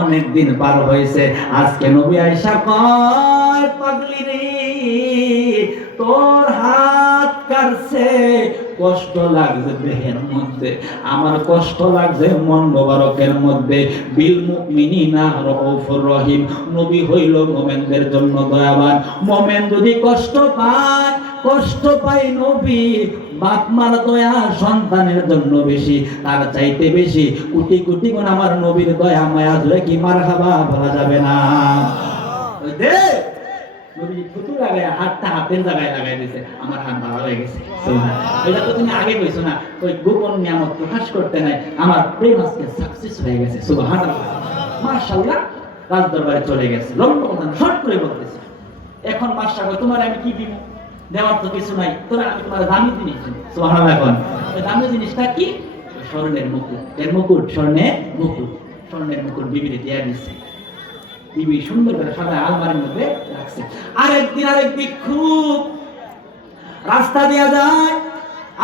অনেক দিন পার হয়েছে। আজকে নবী আয়েশা কয় পাগলি রে তোর হাত কাটছে, কষ্ট লাগছে দেহের মধ্যে, আমার কষ্ট লাগছে মন মোবারকের মধ্যে। বিল মুমিনিনা রাউফুর রহিম, নবী হইল মুমিনদের জন্য দয়াবান। মুমিন যদি কষ্ট পায়, কষ্ট পায় নবী, বাপ মার দয়া সন্তানের জন্য বেশি, তার চাইতে বেশি কোটি কোটি গুণ আমার নবীর দয়া মায়া। ধরে কি মারহাবা বলা যাবে না? দে নবী থুতু লাগায় হাতটা হাতের জায়গায় লাগাই দিয়েছে, আমার হাত ভালো হয়ে গেছে। এটা তো তুমি আগে কইছো না, ওই গোপন নিয়ামত প্রকাশ করতে নাই, আমার প্রেম আজকে সাকসেস হয়ে গেছে। সুবহানাল্লাহ, মাশাআল্লাহ। রাজ দরবারে চলে গেছে, লম্বা কথা শর্ট করে বলতেছে। এখন মাশাআল্লাহ তোমার আমি কি দিব? দেওয়ার তো কিছু নাই, তোরা আমি তোমার দামি জিনিস দিই। সুবহানাল্লাহ। এখন ওই দামি জিনিসটা কি? স্বর্ণের মুকুট। এর মুকুট স্বর্ণের মুকুট, স্বর্ণের মুকুট বিবিরে দিয়ে দিচ্ছে। বিবি সুন্দর করে সাদা আলমারির মধ্যে রাখছে। আরেকদিন আরেক ভিক্ষুক রাস্তা দিয়া যায়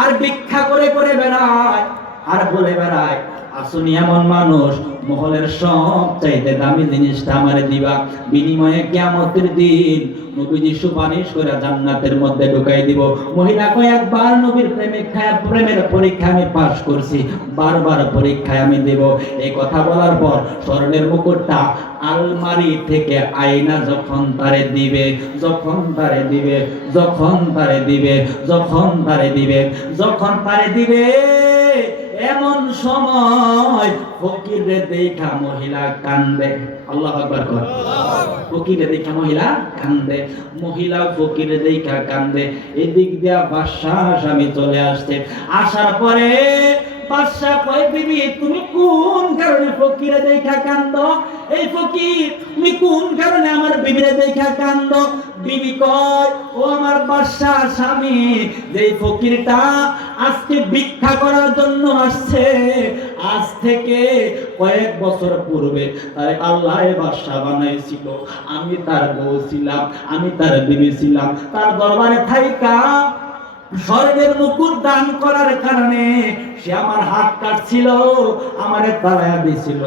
আর ভিক্ষা করে করে বেড়ায় আর বলে বেড়ায় আসুনি এমন মানুষ মহলের সব চাইতে দামি জিনিসটা আমারে দিবা, বিনিময়ে কিয়ামতের দিন নবীজি সুপারিশ করে জান্নাতের মধ্যে ঢুকাই দিব। মহিলা কয়েকবার নবীর প্রেমের পরীক্ষা আমি পাস করছি, বারবার পরীক্ষায় আমি দেব। এই কথা বলার পর স্বর্ণের মুকুটটা আলমারি থেকে আয়না যখন তারে দিবে, যখন তারে দিবে, যখন তারে দিবে, যখন তারে দিবে, যখন তারে দিবে, এমন সময় ফকিরে দেখা মহিলা কান্দে। আল্লাহু আকবার কর। ফকিরে দেখা মহিলা কান্দে, মহিলা ফকিরে দেখা কান্দে। এদিক দিয়া বাদশাহ স্বামী চলে আসছে। আসার পরে বাদশাহ কয় বিবি তুমি কোন কারণে ফকিরে দেখা কান্দো? এই ফকির তুমি কোন কারণে আমার বিবিরে দেখা কান্দো? বিবি কয় ও আমার বাদশাহ স্বামী, যে ফকিরটা আজকে ভিক্ষা করার জন্য আসছে, আজ থেকে কয়েক বছর পূর্বে তাই আল্লাহ বাদশাহ বানাইছিল, আমি তার বউ ছিলাম, আমি তার বিবি ছিলাম, তার দরবারে থাইকা স্বর্ণের মুকুট দান করার কারণে সে আমার হাত কাটছিল, আমারে তাড়ায়া দিছিল।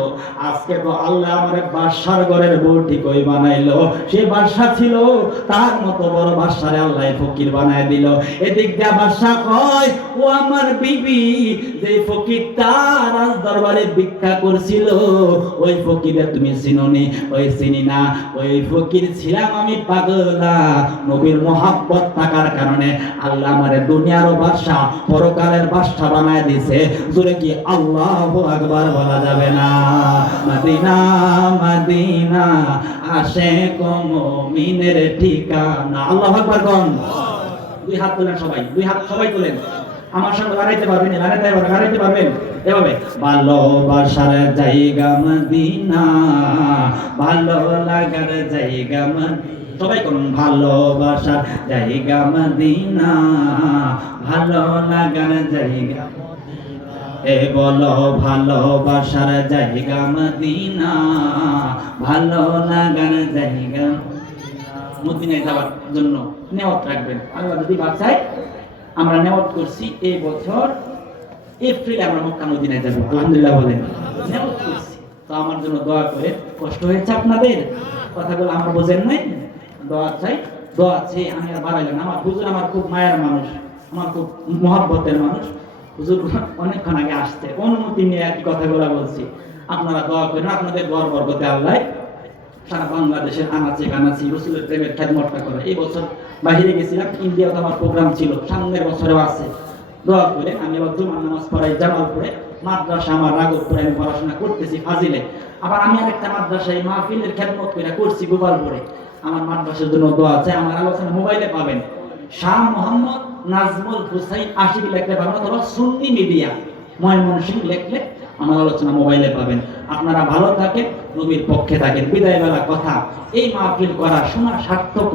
আজকে তো আল্লাহ আমারে বাদশার ঘরের বউ ঠিকই বানাইলো। সে বাদশা ছিল, তার মতো বড় বাদশারে আল্লাহ ফকির বানায় দিল। এদিক দিয়া বাদশা কয় ও আমার বিবি, যে ফকিরটা রাজ দরবারে ভিক্ষা করছিল ওই ফকিরে তুমি চিনোনি? ওই চিনি না, ওই ফকির ছিলাম আমি পাগলা। নবীর মহাব্বত থাকার কারণে আল্লাহ আমারে দুনিয়ারও বাদশা পরকালের বাদশা বানায় দিয়েছে। জোরে কি আল্লাহু আকবার বলা যাবে না? মদিনা মদিনা আশিক মুমিনের ঠিকানা। আল্লাহু আকবার কোন? দুই হাত তোলেন সবাই, দুই হাত সবাই তোলেন। আমার সঙ্গে লড়াইতে পারবেন, লড়াইতে পারবেন এভাবে। ভালোবাসার জায়গা মদিনা, ভালো লাগার জায়গা মদিনা। সবাই করুন, ভালোবাসার জায়গা মদিনা, ভালো লাগার জায়গা। এ বলো ভালোবাসার জায়গা মদিনা, ভালো লাগার জায়গা। মদিনায় যাওয়ার জন্য নিয়ত রাখবেন। আল্লাহ যদি বাঁচায়, আমরা নিয়ত করছি এই বছর এপ্রিলে আমরা মক্কা মদিনায় যাব। আলহামদুলিল্লাহ বলেন, নিয়ত করছি। তো আমার জন্য দোয়া করে। কষ্ট হয়েছে আপনাদের, কথাগুলো আমার বোঝেন নাই, দোয়া চাই। দোয়া চেয়ে আমি আর বাড়াইলাম। আমার হুজুর আমার খুব মায়ের মানুষ, আমার খুব মহব্বতের মানুষ। হুজুর অনেকক্ষণ আগে আসছে, অনুমতি নিয়ে একই কথাগুলো বলছি। আপনারা দোয়া করেন, আপনাদের দোয়ার বরকতে আল্লাহ সারা বাংলাদেশের আনাচে কানাচি রসুলের প্রেমের খেদমতটা করে। এই বছর বাহিরে গেছিলাম, ইন্ডিয়াতে আমার প্রোগ্রাম ছিল, সামনের বছরেও আছে। দোয়া করে আমি আবার জুমার নামাজ পড়াই জামালপুরে, মাদ্রাসা আমার রাগবপুরে আমি পড়াশোনা করতেছি ফাজিলে। আবার আমি আরেকটা মাদ্রাসায় মাহফিলের খেদমত করে করছি গোপালপুরে। আমার মাদ্রাসার জন্য দোয়া আছে। আমার আলোচনা মোবাইলে পাবেন, শাহ মোহাম্মদ নাজমুল হুসাইন আশিক লিখলে পাবেন, অথবা সুন্নি মিডিয়া ময়মনসিংহ লিখলে আমার আলোচনা মোবাইলে পাবেন। আপনারা ভালো থাকেন, নবীর পক্ষে থাকেন। বিদায় বেলা কথা, এই মাহফিল করা শোনা সার্থক।